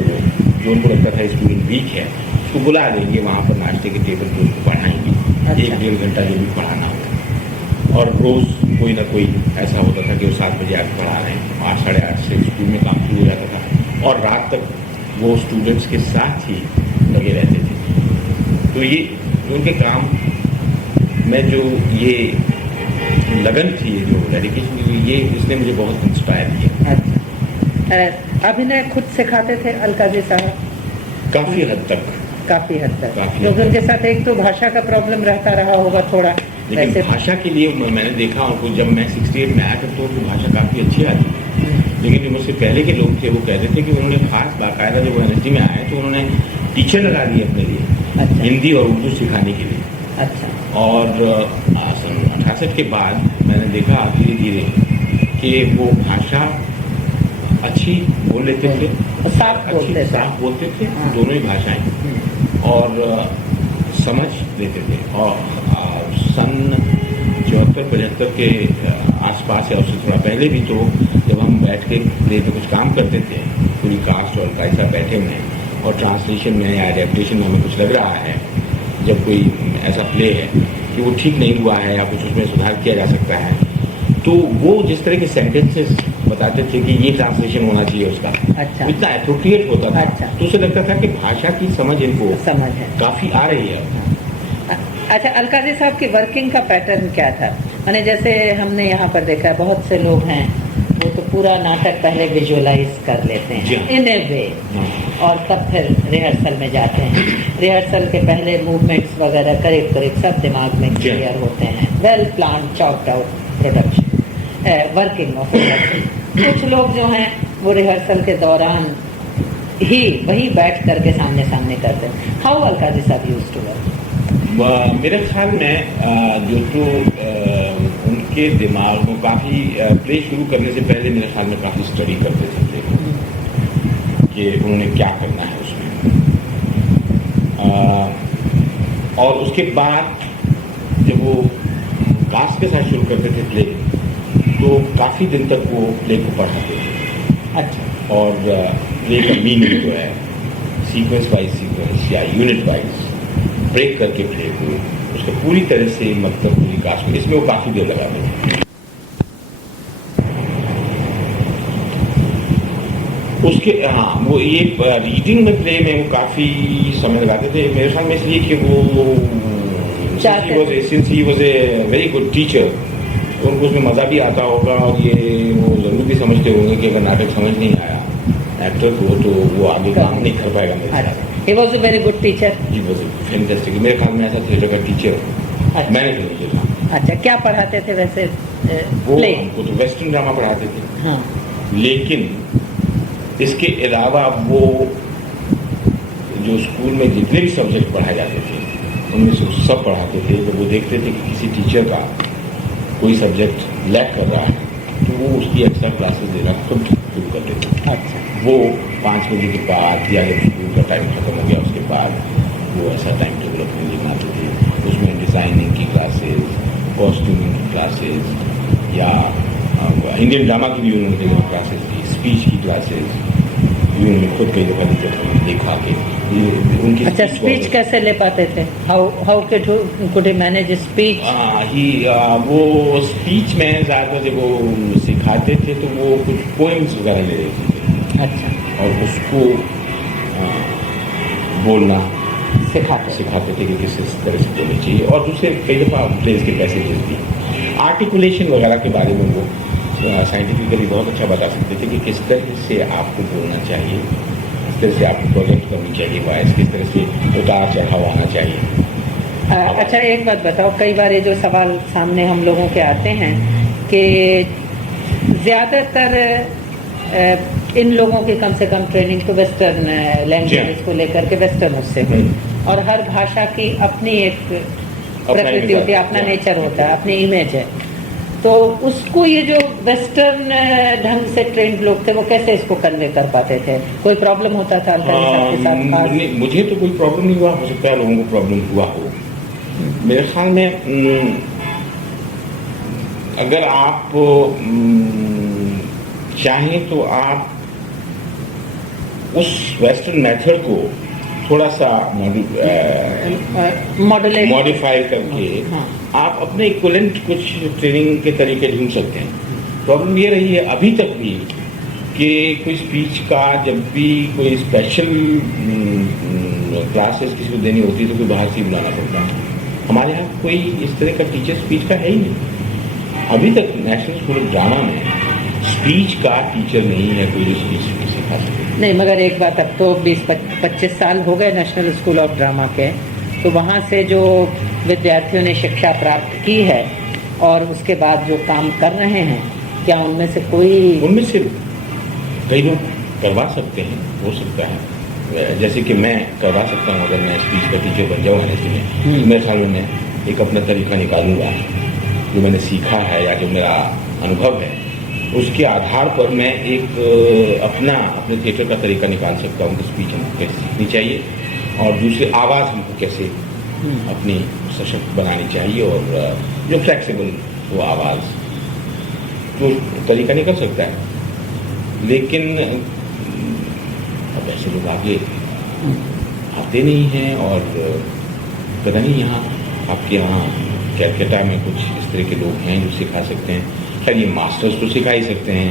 जो उनको लगता था स्टूडेंट वीक है उसको बुला देंगे, वहाँ पर नाश्ते के टेबल पर उसको पढ़ाएंगे। 1-1.5 घंटा जो भी पढ़ाना होता। और रोज़ कोई ना कोई ऐसा होता था कि वो 7 बजे आकर पढ़ा रहे हैं, 8, साढ़े 8 से स्कूल में काम शुरू हो जाता था और रात तक वो स्टूडेंट्स के साथ ही लगे रहते थे। तो ये उनके काम में जो ये लगन थी, ये जो डेडिकेशन थी, ये इसने मुझे बहुत इंस्पायर किया। अच्छा, अभिनय खुद सिखाते थे अलकाजी साहब? काफ़ी हद तक। क्योंकि उनके साथ एक तो भाषा का प्रॉब्लम रहता रहा होगा थोड़ा, लेकिन भाषा के लिए मैंने देखा उनको, जब मैं 68 में आया था तो उनको भाषा काफ़ी अच्छी आती थी। लेकिन जो मुझसे पहले के लोग थे वो कहते थे कि उन्होंने खास बाकायदा जब वो NSD में आए तो उन्होंने टीचर लगा दिए अपने लिए। अच्छा। हिंदी और उर्दू सिखाने के लिए। अच्छा। और सन 68 के बाद मैंने देखा धीरे धीरे कि वो भाषा अच्छी बोल लेते थे, साफ बोलते थे। हाँ। दोनों ही भाषाएं, और समझ लेते थे। और सन 74-75 के आसपास या उससे थोड़ा पहले भी, तो जब हम बैठ के प्ले पे कुछ काम करते थे, पूरी कास्ट और कैसा बैठे हुए हैं और ट्रांसलेशन में या एडेप्टेशन में हमें कुछ लग रहा है, जब कोई ऐसा प्ले है कि वो ठीक नहीं हुआ है या कुछ उसमें सुधार किया जा सकता है, तो वो जिस तरह के सेंटेंसेस बताते थे कि ये ट्रांसलेशन होना चाहिए उसका। अच्छा। इतना एप्रोप्रिएट होता था। अच्छा। तो उसे लगता था कि भाषा की समझ इनको समझ है, काफ़ी आ रही है। अच्छा, अलकाजी साहब की वर्किंग का पैटर्न क्या था? मैंने जैसे हमने यहाँ पर देखा बहुत से लोग हैं वो तो पूरा नाटक पहले विजुअलाइज कर लेते हैं इन ए वे, और तब फिर रिहर्सल में जाते हैं। रिहर्सल के पहले मूवमेंट्स वगैरह करीब सब दिमाग में क्लियर होते हैं। Well plan chopped out production working of. कुछ लोग जो हैं वो रिहर्सल के दौरान ही वही बैठ करके सामने करते हैं। हाउ अलकाजी साहब यूज्ड टू वर्क? मेरे ख्याल में जो उनके दिमाग में काफ़ी प्ले शुरू करने से पहले मेरे ख्याल में काफ़ी स्टडी करते थे प्ले कि उन्होंने क्या करना है उसमें। और उसके बाद जब वो कास्ट के साथ शुरू करते थे प्ले, तो काफ़ी दिन तक वो प्ले को पढ़ाते थे। अच्छा। और प्ले का मीनिंग जो है सीक्वेंस बाय सीक्वेंस या यूनिट वाइज ब्रेक करके प्ले को उसका पूरी तरह से मतलब पूरी कास्ट में, इसमें वो काफ़ी देर लगाते थे। उसके वो ये रीडिंग में प्ले में वो काफ़ी समय लगाते थे मेरे ख्याल में, इसलिए कि वो since he was a very good teacher, तो उनको उसमें मज़ा भी आता होगा। और ये वो ज़रूर भी समझते होंगे कि अगर नाटक समझ नहीं आया एक्टर को तो वो आगे काम नहीं कर पाएगा मेरे साथ। He was a very good teacher. He was fantastic. मेरे ख्याल में ऐसा थिएटर का टीचर अच्छा। मैंने तो नहीं देखा। अच्छा, क्या पढ़ाते थे वैसे? वो हमको तो वेस्टर्न ड्रामा पढ़ाते थे। हाँ। लेकिन इसके अलावा वो जो स्कूल में जितने भी सब्जेक्ट पढ़ाए जाते थे उनमें से सब पढ़ाते थे। जब वो देखते थे कि किसी टीचर का कोई सब्जेक्ट लैक कर रहा है तो वो उसकी एक्स्ट्रा क्लासेस देना खुद शुरू कर देते थे। अच्छा। वो 5 बजे के बाद या जब स्कूल का टाइम खत्म हो गया उसके बाद वो ऐसा टाइम टेबल अपने लिए बनाते थे। उसमें डिज़ाइनिंग की क्लासेस, कॉस्ट्यूमिंग की क्लासेस, या इंडियन ड्रामा की भी उन्होंने क्लासेस की, स्पीच की क्लासेस, उन्होंने खुद कई दफ़ा देखा कि उनकी अच्छा, स्पीच कैसे ले पाते थे? How could he manage speech? वो स्पीच में ज़्यादातर जब वो सिखाते थे तो वो कुछ पोइम्स वगैरह ले लेते थे। अच्छा, और उसको बोलना सिखाते थे कि किस तरह से बोलनी चाहिए। और दूसरे कई दफ़ा प्लेस के पैसेजेस भी, आर्टिकुलेशन वगैरह के बारे में वो साइंटिफिकली बहुत अच्छा बता सकते थे कि किस तरह से आपको बोलना चाहिए, किस तरह से आपको प्रोजेक्ट करनी चाहिए वॉइस, किस तरह से उतार चढ़ाव आना चाहिए। अच्छा, एक बात बताओ, कई बार ये जो सवाल सामने हम लोगों के आते हैं कि ज़्यादातर इन लोगों की कम से कम ट्रेनिंग तो वेस्टर्न लैंग्वेज को लेकर के वेस्टर्न उससे हुई, और हर भाषा की अपनी एक प्रकृति होती है, अपना नेचर होता है, अपनी इमेज है। तो उसको ये जो वेस्टर्न ढंग से ट्रेंड लोग थे वो कैसे इसको कन्वे कर पाते थे? कोई प्रॉब्लम होता था के साथ? मुझे तो कोई प्रॉब्लम नहीं हुआ, हो सकता है लोगों को प्रॉब्लम हुआ हो। मेरे ख्याल में अगर आप चाहें तो आप उस वेस्टर्न मेथड को थोड़ा सा मॉडिफाई करके आप अपने इक्विवेलेंट कुछ ट्रेनिंग के तरीके ढूंढ सकते हैं। प्रॉब्लम ये रही है अभी तक भी कि कोई स्पीच का जब भी कोई स्पेशल क्लासेस किसी को देनी होती है तो कोई बाहर से बुलाना पड़ता है। हमारे यहाँ कोई इस तरह का टीचर स्पीच का है ही नहीं। अभी तक नेशनल स्कूल ऑफ ड्रामा में स्पीच का टीचर नहीं है कोई जो स्पीच सिखा सके। नहीं, मगर एक बात, अब तो 20-25 साल हो गए नेशनल स्कूल ऑफ ड्रामा के, तो वहाँ से जो विद्यार्थियों ने शिक्षा प्राप्त की है और उसके बाद जो काम कर रहे हैं, क्या उनमें से कई लोग करवा सकते हैं, हो सकता है। जैसे कि मैं करवा सकता हूँ, अगर मैं स्पीच का टीचर बन जाऊँ में, मेरे ख्याल में मैं एक अपना तरीका निकालूंगा जो मैंने सीखा है या जो मेरा अनुभव है, उसके आधार पर मैं एक अपने थिएटर का तरीका निकाल सकता हूँ कि स्पीच हमको कैसे सीखनी चाहिए और दूसरी आवाज़ हमको कैसे अपनी सशक्त बनानी चाहिए, और जो फ्लेक्सिबल वो आवाज़, तो तरीका निकल सकता है। लेकिन अब ऐसे लोग आगे आते नहीं हैं, और पता नहीं यहाँ आपके यहाँ कैलकाटा में कुछ इस तरह के लोग हैं जो सिखा सकते हैं। खैर ये मास्टर्स तो सिखा ही सकते हैं,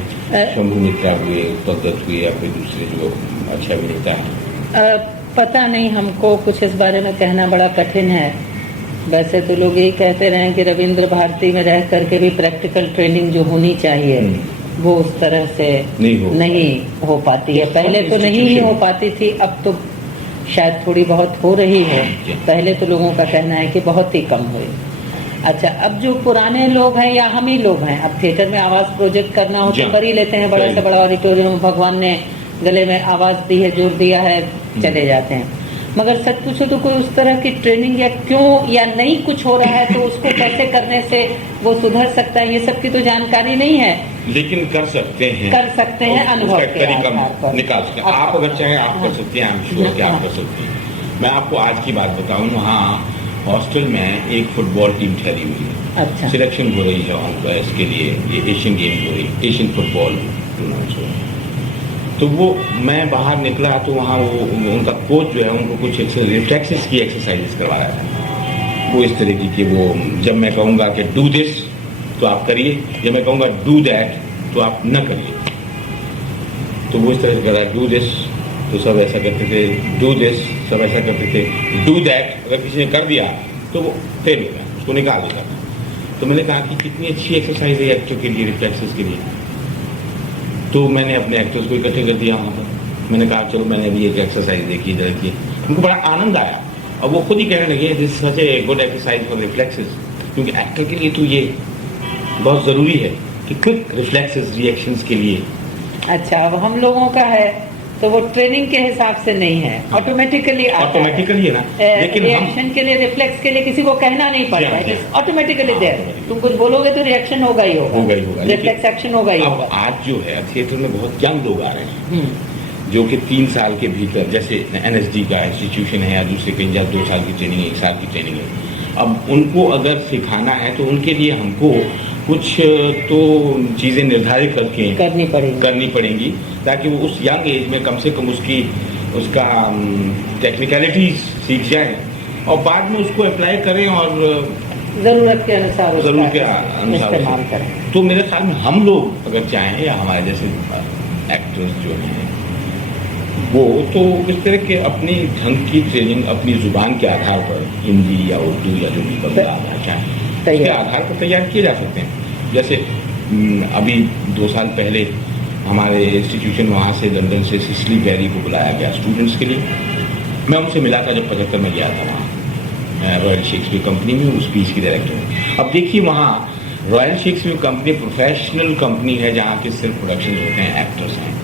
शंभू मित्रा हुए, उत्पल दत्त हुए, या कोई दूसरे जो अच्छा अभिनेता है। पता नहीं, हमको कुछ इस बारे में कहना बड़ा कठिन है। वैसे तो लोग यही कहते रहे कि रविंद्र भारती में रह करके भी प्रैक्टिकल ट्रेनिंग जो होनी चाहिए वो उस तरह से नहीं हो पाती है। पहले तो नहीं ही हो पाती थी, अब तो शायद थोड़ी बहुत हो रही है। पहले तो लोगों का कहना है कि बहुत ही कम हुई। अच्छा, अब जो पुराने लोग हैं या हम ही लोग हैं, अब थिएटर में आवाज़ प्रोजेक्ट करना हो तो कर ही लेते हैं, बड़ा से बड़ा ऑडिटोरियम, भगवान ने गले में आवाज़ दी है, जोर दिया है, चले जाते हैं। मगर सच पूछो तो कोई उस तरह की ट्रेनिंग या क्यों या नहीं कुछ हो रहा है तो उसको कैसे करने से वो सुधर सकता है, ये सब की तो जानकारी नहीं है। लेकिन कर सकते हैं अनुभव के आधार पर निकाल सकते हैं। आप अगर चाहें आप कर सकते हैं, I'm sure कि आप कर सकते हैं। मैं आपको आज की बात बताऊं, वहाँ हॉस्टल में एक फुटबॉल टीम ठहरी हुई है। अच्छा। सिलेक्शन हो रही है वहाँ इसके लिए, ये एशियन गेम हो रही, एशियन फुटबॉल टूर्नामेंट हो रही। तो वो मैं बाहर निकला तो वहाँ वो उनका कोच जो है उनको कुछ रिफ्लेक्सेस की एक्सरसाइजेस करवा रहा था। वो इस तरह की कि वो जब मैं कहूँगा कि डू दिस तो आप करिए, जब मैं कहूँगा डू दैट तो आप न करिए। तो वो इस तरह से कर रहा है, डू दिस तो सब ऐसा करते थे, डू दिस सब ऐसा करते थे, डू दैट अगर किसी ने कर दिया तो वो फेल होता है, उसको निकाल देता था। तो मैंने कहा कि कितनी अच्छी एक्सरसाइज है एक्टर के लिए, रिफ्लेक्सेस के लिए। तो मैंने अपने एक्टर्स को इकट्ठे कर दिया वहाँ पर। मैंने कहा चलो मैंने भी एक एक्सरसाइज देखी इधर की, उनको बड़ा आनंद आया और वो खुद ही कहने लगे this such a good exercise for reflexes, क्योंकि एक्टर के लिए तो ये बहुत ज़रूरी है कि क्विक रिफ्लेक्सेस रिएक्शंस के लिए। अच्छा, अब हम लोगों का है तो वो ट्रेनिंग के हिसाब से नहीं है, ऑटोमेटिकली है ना। लेकिन रिएक्शन के लिए, रिफ्लेक्स के लिए किसी को कहना नहीं पड़ता है, ऑटोमेटिकली देयर। तुम कुछ बोलोगे तो रिएक्शन होगा ही होगा, रिफ्लेक्स एक्शन होगा ही होगा। आज जो है थिएटर में बहुत यंग लोग आ रहे हैं जो कि 3 साल के भीतर, जैसे NSD का इंस्टीट्यूशन है या दूसरे कहीं जहाँ 2 साल की ट्रेनिंग है, 1 साल की ट्रेनिंग है। अब उनको अगर सिखाना है तो उनके लिए हमको कुछ तो चीज़ें निर्धारित करके करनी पड़ेंगी ताकि वो उस यंग एज में कम से कम उसका टेक्निकलिटीज सीख जाए और बाद में उसको अप्लाई करें और ज़रूरत के अनुसार इस्तेमाल करें। तो मेरे ख्याल में हम लोग अगर चाहें या हमारे जैसे एक्टर्स जो हैं वो तो इस तरह के अपनी ढंग की ट्रेनिंग अपनी जुबान के आधार पर हिंदी या उर्दू या जो भी बंगला भाषा है उसके आधार पर तैयार किए जा सकते हैं। जैसे अभी 2 साल पहले हमारे इंस्टीट्यूशन वहाँ से लंदन से सिसिली बेरी को बुलाया गया स्टूडेंट्स के लिए। मैं उनसे मिला था जब 75 में गया था वहाँ रॉयल शेक्सपियर कंपनी में उस स्पीच की डायरेक्टर में। अब देखिए वहाँ royal Shakespeare company professional company है जहाँ के सिर्फ प्रोडक्शन होते हैं, एक्टर्स हैं।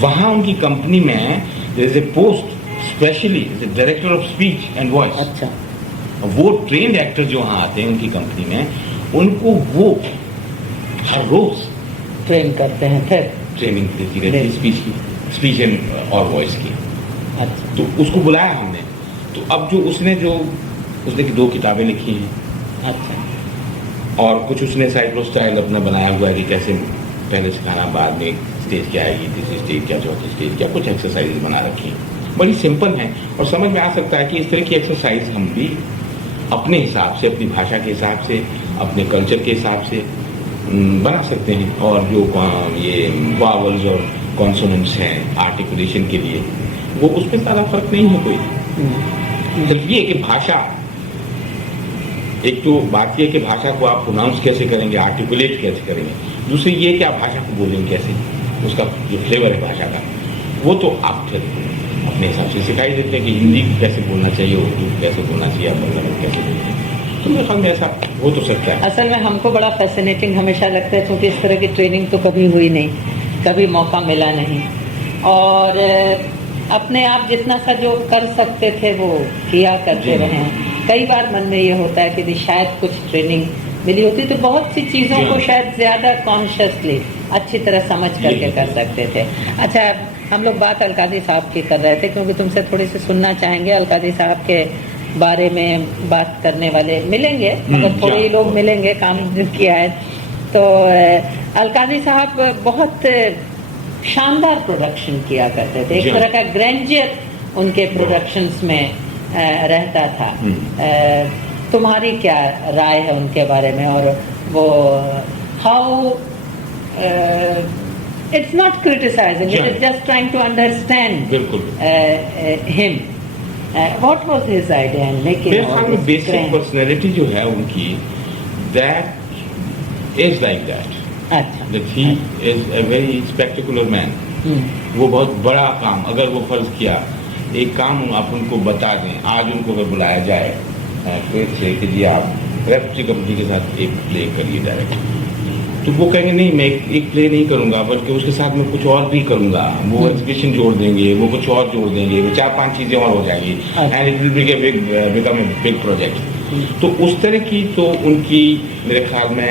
वहाँ उनकी कंपनी में there is a post specially director of speech and voice. अच्छा। वो ट्रेंड एक्टर जो वहाँ आते हैं उनकी कंपनी में उनको वो हर रोज ट्रेन करते हैं, फिर ट्रेनिंग देती रहती है स्पीच एंड और वॉइस की। अच्छा। तो उसको बुलाया हमने। तो अब जो उसने 2 किताबें लिखी हैं। अच्छा। और कुछ उसने साइक्लो स्टाइल अपना बनाया हुआ है कि कैसे पहले सिखाना, बाद में स्टेज क्या आएगी, तीसरी स्टेज क्या, चौथी स्टेज क्या, कुछ एक्सरसाइज बना रखी हैं। बड़ी सिंपल हैं और समझ में आ सकता है कि इस तरह की एक्सरसाइज हम भी अपने हिसाब से, अपनी भाषा के हिसाब से, अपने कल्चर के हिसाब से बना सकते हैं। और जो ये वावल्स और कॉन्सोनेंट्स हैं आर्टिकुलेशन के लिए वो उसमें ज़्यादा फर्क नहीं है कोई। सिर्फ ये कि भाषा, एक तो बात यह कि भाषा को आप प्रोनाउंस कैसे करेंगे, आर्टिकुलेट कैसे करेंगे, दूसरी ये कि आप भाषा को बोलेंगे कैसे, उसका जो फ्लेवर है भाषा का वो तो आप फिर अपने हिसाब से सिखाई देते हैं कि हिंदी कैसे बोलना चाहिए, उर्दू कैसे बोलना चाहिए, बंगाली कैसे बोलना चाहिए। तो मेरे ख्याल में ऐसा हो तो सकता है। असल में हमको बड़ा फैसिनेटिंग हमेशा लगता है क्योंकि इस तरह की ट्रेनिंग तो कभी हुई नहीं, कभी मौका मिला नहीं और अपने आप जितना सा जो कर सकते थे वो किया करते रहे हैं। कई बार मन में ये होता है कि शायद कुछ ट्रेनिंग मिली होती तो बहुत सी चीज़ों को शायद ज़्यादा कॉन्शियसली अच्छी तरह समझ करके कर सकते थे। अच्छा, हम लोग बात अलकाजी साहब की कर रहे थे क्योंकि तुमसे थोड़ी सी सुनना चाहेंगे। अलकाजी साहब के बारे में बात करने वाले मिलेंगे मगर थोड़े ही लोग मिलेंगे, काम किया है। तो अलकाजी साहब बहुत शानदार प्रोडक्शन किया करते थे, एक तरह का ग्रैंडियर उनके प्रोडक्शंस में रहता था। तुम्हारी क्या राय है उनके बारे में? और वो how it's not criticizing, it is just trying to understand him. What was his idea in making all this? Basic personality जो है उनकी, that is like that. अच्छा। That he is a very spectacular man. वो बहुत बड़ा काम, अगर वो फर्ज किया एक काम आप उनको बता दें, आज उनको अगर बुलाया जाए फिर से कि जी आप रेफ्टी कंपनी के साथ एक प्ले करिए डायरेक्ट, तो वो कहेंगे नहीं मैं एक प्ले नहीं करूंगा बल्कि उसके साथ मैं कुछ और भी करूंगा। वो एग्जीबिशन जोड़ देंगे, वो कुछ और जोड़ देंगे, वो 4-5 चीजें और हो जाएंगी and it will become a big project. तो उस तरह की तो उनकी मेरे ख्याल में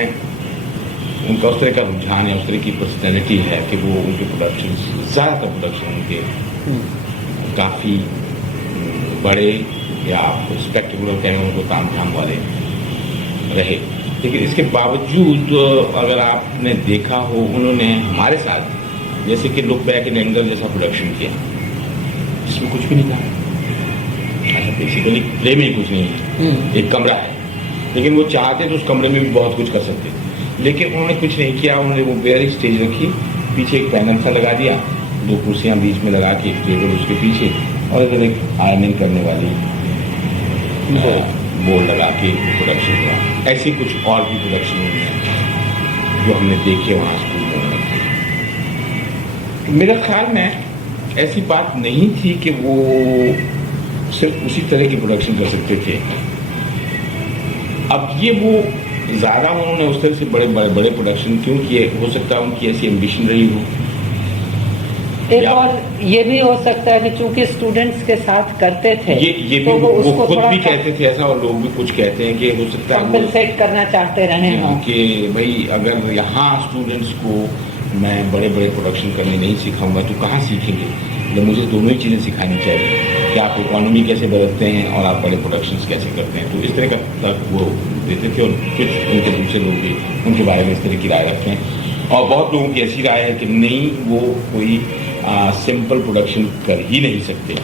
उनका उस तरह का रुझान है, उस तरह की पर्सनैलिटी है कि वो उनके प्रोडक्शन, ज़्यादातर प्रोडक्शन उनके काफ़ी बड़े या स्पेक्टेकुलर कहें उनको ताम झाम वाले रहे। लेकिन इसके बावजूद अगर आपने देखा हो उन्होंने हमारे साथ जैसे कि लुक बैक इन एंगल जैसा प्रोडक्शन किया जिसमें कुछ भी नहीं था, बेसिकली प्ले में ही कुछ नहीं है, एक कमरा है, लेकिन वो चाहते तो उस कमरे में भी बहुत कुछ कर सकते, लेकिन उन्होंने कुछ नहीं किया। उन्होंने वो बेयर स्टेज रखी, पीछे एक पैनल सा लगा दिया, 2 कुर्सियाँ बीच में लगा के, एक टेबल उसके पीछे और अगर एक आयरनिंग करने वाली बोर्ड लगा के प्रोडक्शन हुआ। ऐसी कुछ और भी प्रोडक्शन हुई हैं जो हमने देखे वहाँ स्कूल में। मेरे ख्याल में ऐसी बात नहीं थी कि वो सिर्फ उसी तरह की प्रोडक्शन कर सकते थे। अब ये वो ज़्यादा उन्होंने उस तरह से बड़े प्रोडक्शन क्यों किए, हो सकता है उनकी ऐसी एम्बिशन रही हो। एक और ये भी हो सकता है कि चूंकि स्टूडेंट्स के साथ करते थे ये तो भी वो खुद भी कहते थे ऐसा, और लोग भी कुछ कहते हैं कि हो सकता है कंपनसेट करना चाहते रहे हों कि भाई अगर यहाँ स्टूडेंट्स को मैं बड़े प्रोडक्शन करने नहीं सिखाऊंगा तो कहाँ सीखेंगे, तो मुझे दोनों ही चीज़ें सिखानी चाहिए कि आप इकोनॉमी कैसे बरतते हैं और आप बड़े प्रोडक्शंस कैसे करते हैं। तो इस तरह का वो देते थे और कुछ उनके दूसरे लोग भी उनके बारे में इस तरह की राय रखते हैं। और बहुत लोगों की ऐसी राय है कि नहीं, वो कोई सिंपल प्रोडक्शन कर ही नहीं सकते,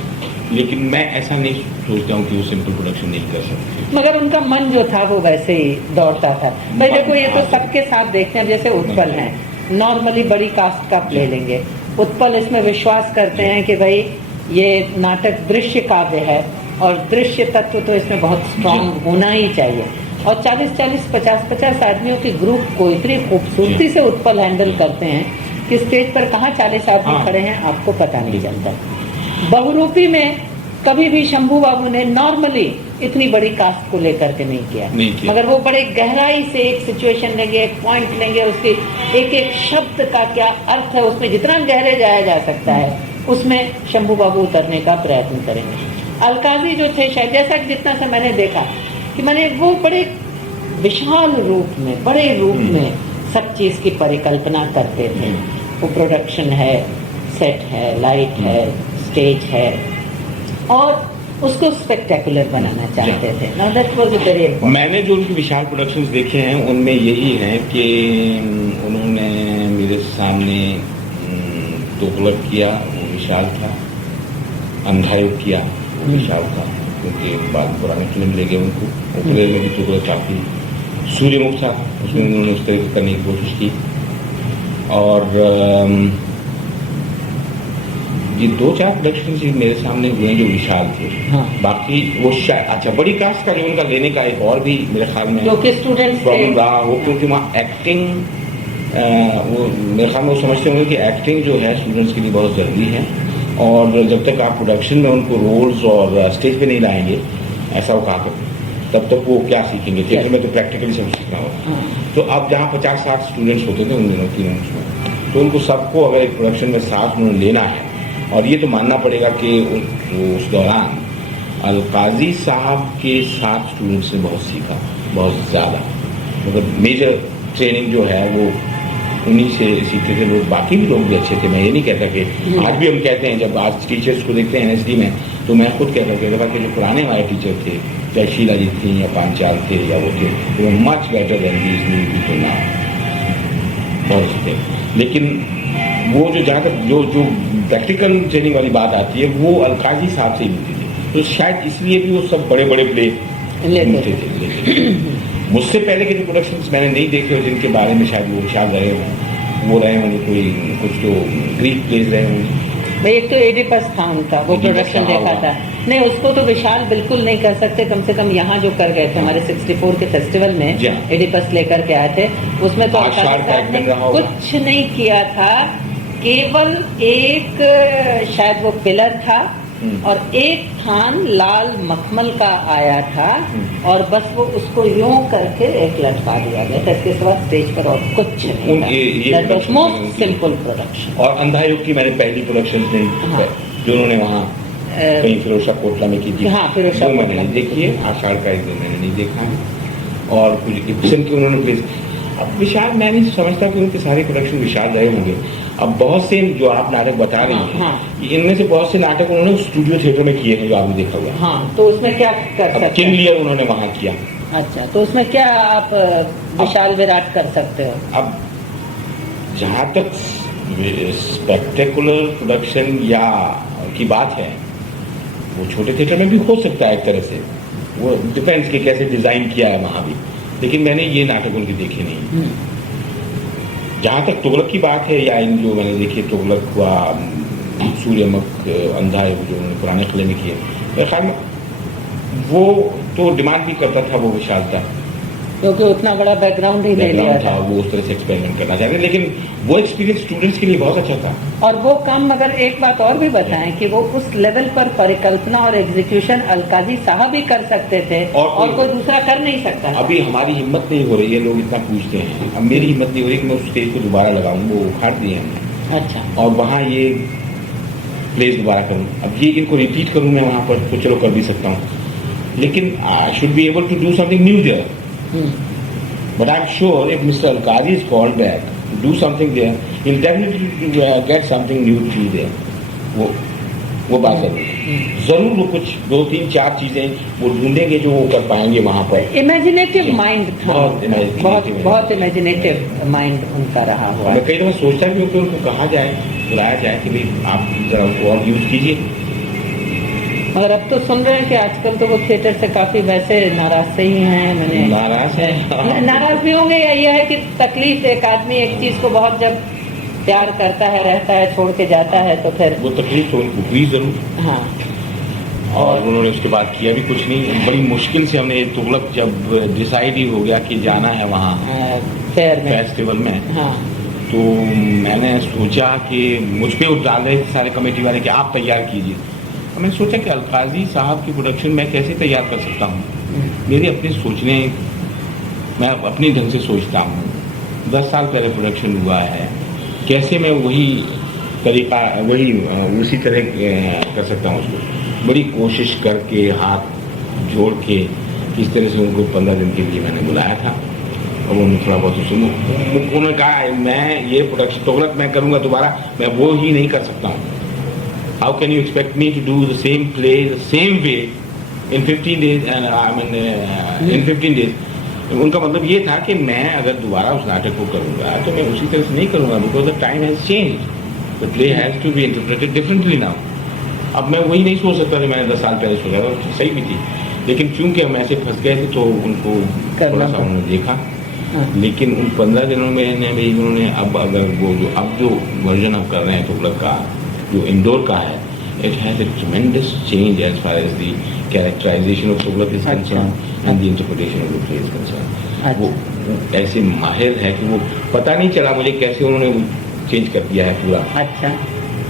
लेकिन मैं ऐसा नहीं सोचता हूँ कि वो सिंपल प्रोडक्शन नहीं कर सकते। मगर उनका मन जो था वो वैसे ही दौड़ता था। भाई देखो, ये तो सबके साथ देखते हैं, जैसे उत्पल है, नॉर्मली बड़ी कास्ट का ले लेंगे, उत्पल इसमें विश्वास करते हैं कि भाई ये नाटक दृश्य काव्य है और दृश्य तत्व तो इसमें बहुत स्ट्रांग होना ही चाहिए। और 40-40, 50-50 आदमियों के ग्रुप को इतनी खूबसूरती से उत्पल हैंडल करते हैं कि स्टेज पर कहाँ 40 आदमी खड़े हैं आपको पता नहीं चलता। बहुरूपी में कभी भी शंभू बाबू ने नॉर्मली इतनी बड़ी कास्ट को लेकर के नहीं किया, मगर वो बड़े गहराई से एक सिचुएशन लेंगे, एक पॉइंट लेंगे, उसके एक एक शब्द का क्या अर्थ है, उसमें जितना गहरे जाया जा सकता है उसमें शंभू बाबू उतरने का प्रयत्न करेंगे। अलकाजी जो थे, शायद जैसा कि जितना सा मैंने देखा कि मैंने वो बड़े विशाल रूप में, बड़े रूप में सब चीज़ की परिकल्पना करते थे। वो प्रोडक्शन है, सेट है, लाइट है, स्टेज है, और उसको स्पेक्टेकुलर बनाना चाहते थे। Now that was very important. मैंने जो उनके विशाल प्रोडक्शंस देखे हैं उनमें यही है कि उन्होंने मेरे सामने तुगलक किया, वो विशाल था, अंधायुग किया, वो विशाल था, क्योंकि बाद पुराने फिल्म ले गए उनको, ओपरे में भी तुगलक काफी, सूर्यमुख था, उसमें उन्होंने उस तरह की करने की कोशिश की। और ये 2-4 प्रोडक्शन मेरे सामने हुए हैं जो विशाल थे। हाँ। बाकी वो शायद अच्छा बड़ी कास्ट का जो उनका लेने का एक और भी मेरे ख्याल में प्रॉब्लम रहा हो, क्योंकि वहाँ एक्टिंग वो मेरे ख्याल में वो समझते होंगे कि एक्टिंग जो है स्टूडेंट्स के लिए बहुत ज़रूरी है, और जब तक आप प्रोडक्शन में उनको रोल्स और स्टेज पे नहीं लाएंगे, ऐसा वो कहा तब तक वो क्या सीखेंगे, थिएटर में तो प्रैक्टिकली सब सीखना होगा। तो अब जहाँ 50-60 स्टूडेंट्स होते थे उन दिनों 3 में, तो उनको सबको अगर एक प्रोडक्शन में साथ उन्होंने लेना है, और ये तो मानना पड़ेगा कि उस दौरान अलकाजी साहब के साथ स्टूडेंट्स ने बहुत सीखा, बहुत ज़्यादा, मतलब मेजर ट्रेनिंग जो है वो उन्हीं से सीखते थे लोग। बाकी भी लोग भी अच्छे थे, मैं ये नहीं कहता कि आज भी हम कहते हैं, जब आज टीचर्स को देखते हैं NSD में, तो मैं खुद कहता था कि जो पुराने हमारे टीचर थे, चाहे शीला जी थी या पांचाल थे या वो थे, वो much better than these new people now, बहुत अच्छे थे। लेकिन वो जो जहाँ तक जो प्रैक्टिकल ट्रेनिंग वाली बात आती है, वो अलकाजी साहब से ही मिलती थी, तो शायद इसलिए भी वो सब बड़े बड़े प्ले लेते थे। मुझसे पहले के जो प्रोडक्शंस मैंने नहीं देखे, जिनके बारे में शायद वो विशाल रहे हों, वो रहे होंगे कोई कुछ तो ग्रीक प्लेस रहे होंगे। भाई एक तो एडिपस था उनका, वो प्रोडक्शन देखा था, नहीं उसको तो विशाल बिल्कुल नहीं कर सकते। कम से कम यहाँ जो कर गए थे हमारे 64 के फेस्टिवल में, एडिपस लेकर के आए थे, उसमें तो कुछ नहीं किया था, केवल एक शायद वो पिलर था और एक थान लाल मखमल का आया था, और बस वो उसको यूं करके एक लटका दिया गया था, इसके सिवा स्टेज पर और कुछ नहीं। Most simple production. और अंधायुग की मैंने पहली प्रोडक्शन जो उन्होंने वहाँ कहीं फिरोजशाह कोटला में की थी, हाँ, फिरोजशाह मैंने नहीं देखी है, आषाढ़ का एक दिन मैंने नहीं देखा है, और कुछ इब्सन के उन्होंने प्लेस। अब विशाल मैं नहीं समझता कि उनके सारे प्रोडक्शन विशाल रहे होंगे। अब बहुत से जो आप नाटक बता रही हैं, इनमें से बहुत से नाटक उन्होंने स्टूडियो थिएटर में किए हैं जो आपने देखा हुआ। हाँ, तो उसमें क्या कर सकते हैं? किंग लियर उन्होंने वहाँ किया। अच्छा, तो उसमें क्या आप विशाल विराट कर सकते हो? अब जहाँ तक स्पेक्टेकुलर प्रोडक्शन या की बात है, वो छोटे थिएटर में भी हो सकता है एक तरह से, वो डिपेंड्स कि कैसे डिजाइन किया है वहाँ भी, लेकिन मैंने ये नाटक उनके देखे नहीं। जहाँ तक तुगलक की बात है, या इन जो मैंने देखी तुगलक हुआ, सूर्यमुख, अंधायुग जो उन्होंने पुराने किले में किए, मेरे ख्याल में वो तो डिमांड भी करता था वो विशालता, क्योंकि उतना बड़ा बैकग्राउंड ही नहीं लिया था, वो उस तरह से एक्सपेरिमेंट करना चाहते, लेकिन वो एक्सपीरियंस स्टूडेंट्स के लिए बहुत अच्छा था। और वो काम, मगर एक बात और भी बताएं कि वो उस लेवल पर परिकल्पना और एग्जीक्यूशन अलकाजी साहब ही कर सकते थे, और कोई दूसरा कर नहीं सकता। अभी हमारी हिम्मत नहीं हो रही है, लोग इतना पूछते हैं, अब मेरी हिम्मत नहीं हो रही कि मैं उस स्टेज को दोबारा लगाऊं, वो उखाड़ दिए हमने। अच्छा। और वहाँ ये प्लेस दोबारा करूँ, अब ये इनको रिपीट करूँ मैं वहाँ पर, तो चलो कर भी सकता हूँ, लेकिन I should be able to do something new there. But I'm sure if Mr. Alkazi is called back to do something there, he'll definitely get something new to do there. वो वो बात जरूर वो कुछ 2 3 4 चीजें वो ढूंढेंगे जो वो कर पाएंगे वहां पर। इमेजिनेटिव माइंड था, बहुत बहुत इमेजिनेटिव माइंड उनका रहा हुआ है। मैं कई दफा सोचता भी हूँ कि उनको कहा जाए, बुलाया जाए कि भाई आप जरा उसको और यूज कीजिए। मगर अब तो सुन रहे हैं कि आजकल तो वो थिएटर से काफी वैसे नाराज से ही हैं। मैंने नाराज है, नाराज भी होंगे, या ये है कि तकलीफ, एक आदमी एक चीज को बहुत जब प्यार करता है, रहता है, छोड़ के जाता है तो फिर वो तकलीफ तो उनको हुई जरूर। हाँ, और उन्होंने उसके बाद किया भी कुछ नहीं, बड़ी मुश्किल से हमने तुगलक जब डिसाइड ही हो गया कि जाना है वहाँ फेयर में, फेस्टिवल में, हाँ, तो मैंने सोचा कि मुझ पे डाले सारे कमेटी वाले कि आप तैयार कीजिए। तो मैंने सोचा कि अलकाजी साहब की प्रोडक्शन मैं कैसे तैयार कर सकता हूँ। मेरी अपनी सोचने, मैं अपने ढंग से सोचता हूँ। 10 साल पहले प्रोडक्शन हुआ है, कैसे मैं वही तरीका उसी तरह कर सकता हूँ उसको। बड़ी कोशिश करके हाथ जोड़ के इस तरह से उनको 15 दिन के लिए मैंने बुलाया था और उन्होंने थोड़ा बहुत सुनो। उन्होंने कहा मैं ये प्रोडक्शन तुगलक मैं करूँगा दोबारा, मैं वो ही नहीं कर सकता हूँ। How can you expect me to do the same play the same way in 15 days and I mean in 15 days. उनका मतलब ये था कि मैं अगर दोबारा उस नाटक को करूँगा तो मैं उसी तरह से नहीं करूँगा, because the time has change, the play has to be interpreted differently now. अब मैं वही नहीं सोच सकता था, मैंने 10 साल पहले सोचा था, सही भी थी, लेकिन चूंकि हम ऐसे फंस गए थे तो उनको थोड़ा सा उन्होंने देखा। लेकिन उन 15 दिनों में उन्होंने अब अगर वो जो वर्जन हम कर रहे हैं तुगलक का, जो इंडोर का है, it has a tremendous change as far as the characterization of Tughlaq is concerned and the interpretation of the play is concerned. वो ऐसे माहिर है कि वो पता नहीं चला मुझे कैसे उन्होंने चेंज कर दिया है पूरा। अच्छा,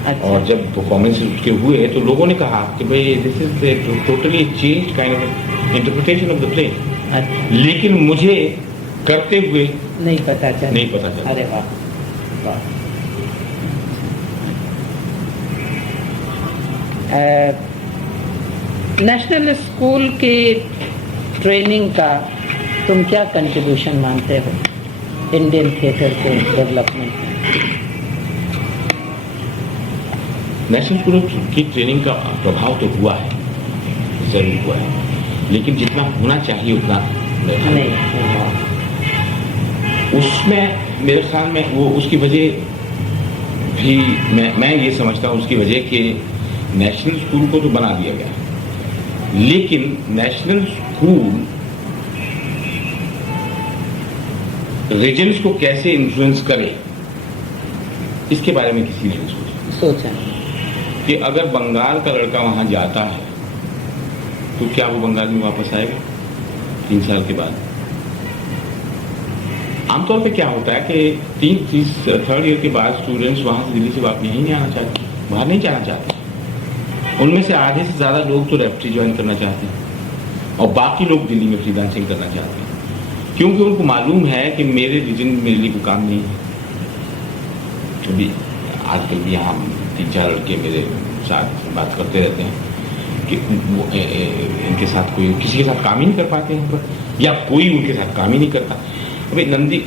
अच्छा। और जब परफॉर्मेंस उसके हुए तो लोगों ने कहा कि भाई this is totally change kind of interpretation of the play. लेकिन मुझे करते हुए नहीं पता चला। अरे वाह, वाह। नेशनल स्कूल की ट्रेनिंग का तुम क्या कंट्रीब्यूशन मानते हो इंडियन थिएटर के डेवलपमेंट में? नेशनल स्कूल की ट्रेनिंग का प्रभाव तो हुआ है, जरूर हुआ है, लेकिन जितना होना चाहिए उतना नहीं। उसमें मेरे ख्याल में वो उसकी वजह भी मैं ये समझता हूँ, उसकी वजह कि नेशनल स्कूल को तो बना दिया गया, लेकिन नेशनल स्कूल रीजन्स को कैसे इन्फ्लुएंस करे इसके बारे में किसी ने नहीं सोचा कि अगर बंगाल का लड़का वहां जाता है तो क्या वो बंगाल में वापस आएगा 3 साल के बाद? आमतौर पे क्या होता है कि 3rd ईयर के बाद स्टूडेंट्स वहां से दिल्ली से वापस यहीं नहीं आना चाहते, बाहर नहीं जाना चाहते। उनमें से आधे से ज़्यादा लोग तो रेफ्ट्री ज्वाइन करना चाहते हैं और बाकी लोग दिल्ली में फ्रीलांसिंग करना चाहते हैं, क्योंकि उनको मालूम है कि मेरे रीजन में मेरे लिए कोई काम नहीं है। अभी आजकल भी यहाँ 3-4 लड़के मेरे साथ बात करते रहते हैं कि वो इनके साथ कोई किसी के साथ काम ही नहीं कर पाते यहाँ पर, या कोई उनके साथ काम ही नहीं करता। अभी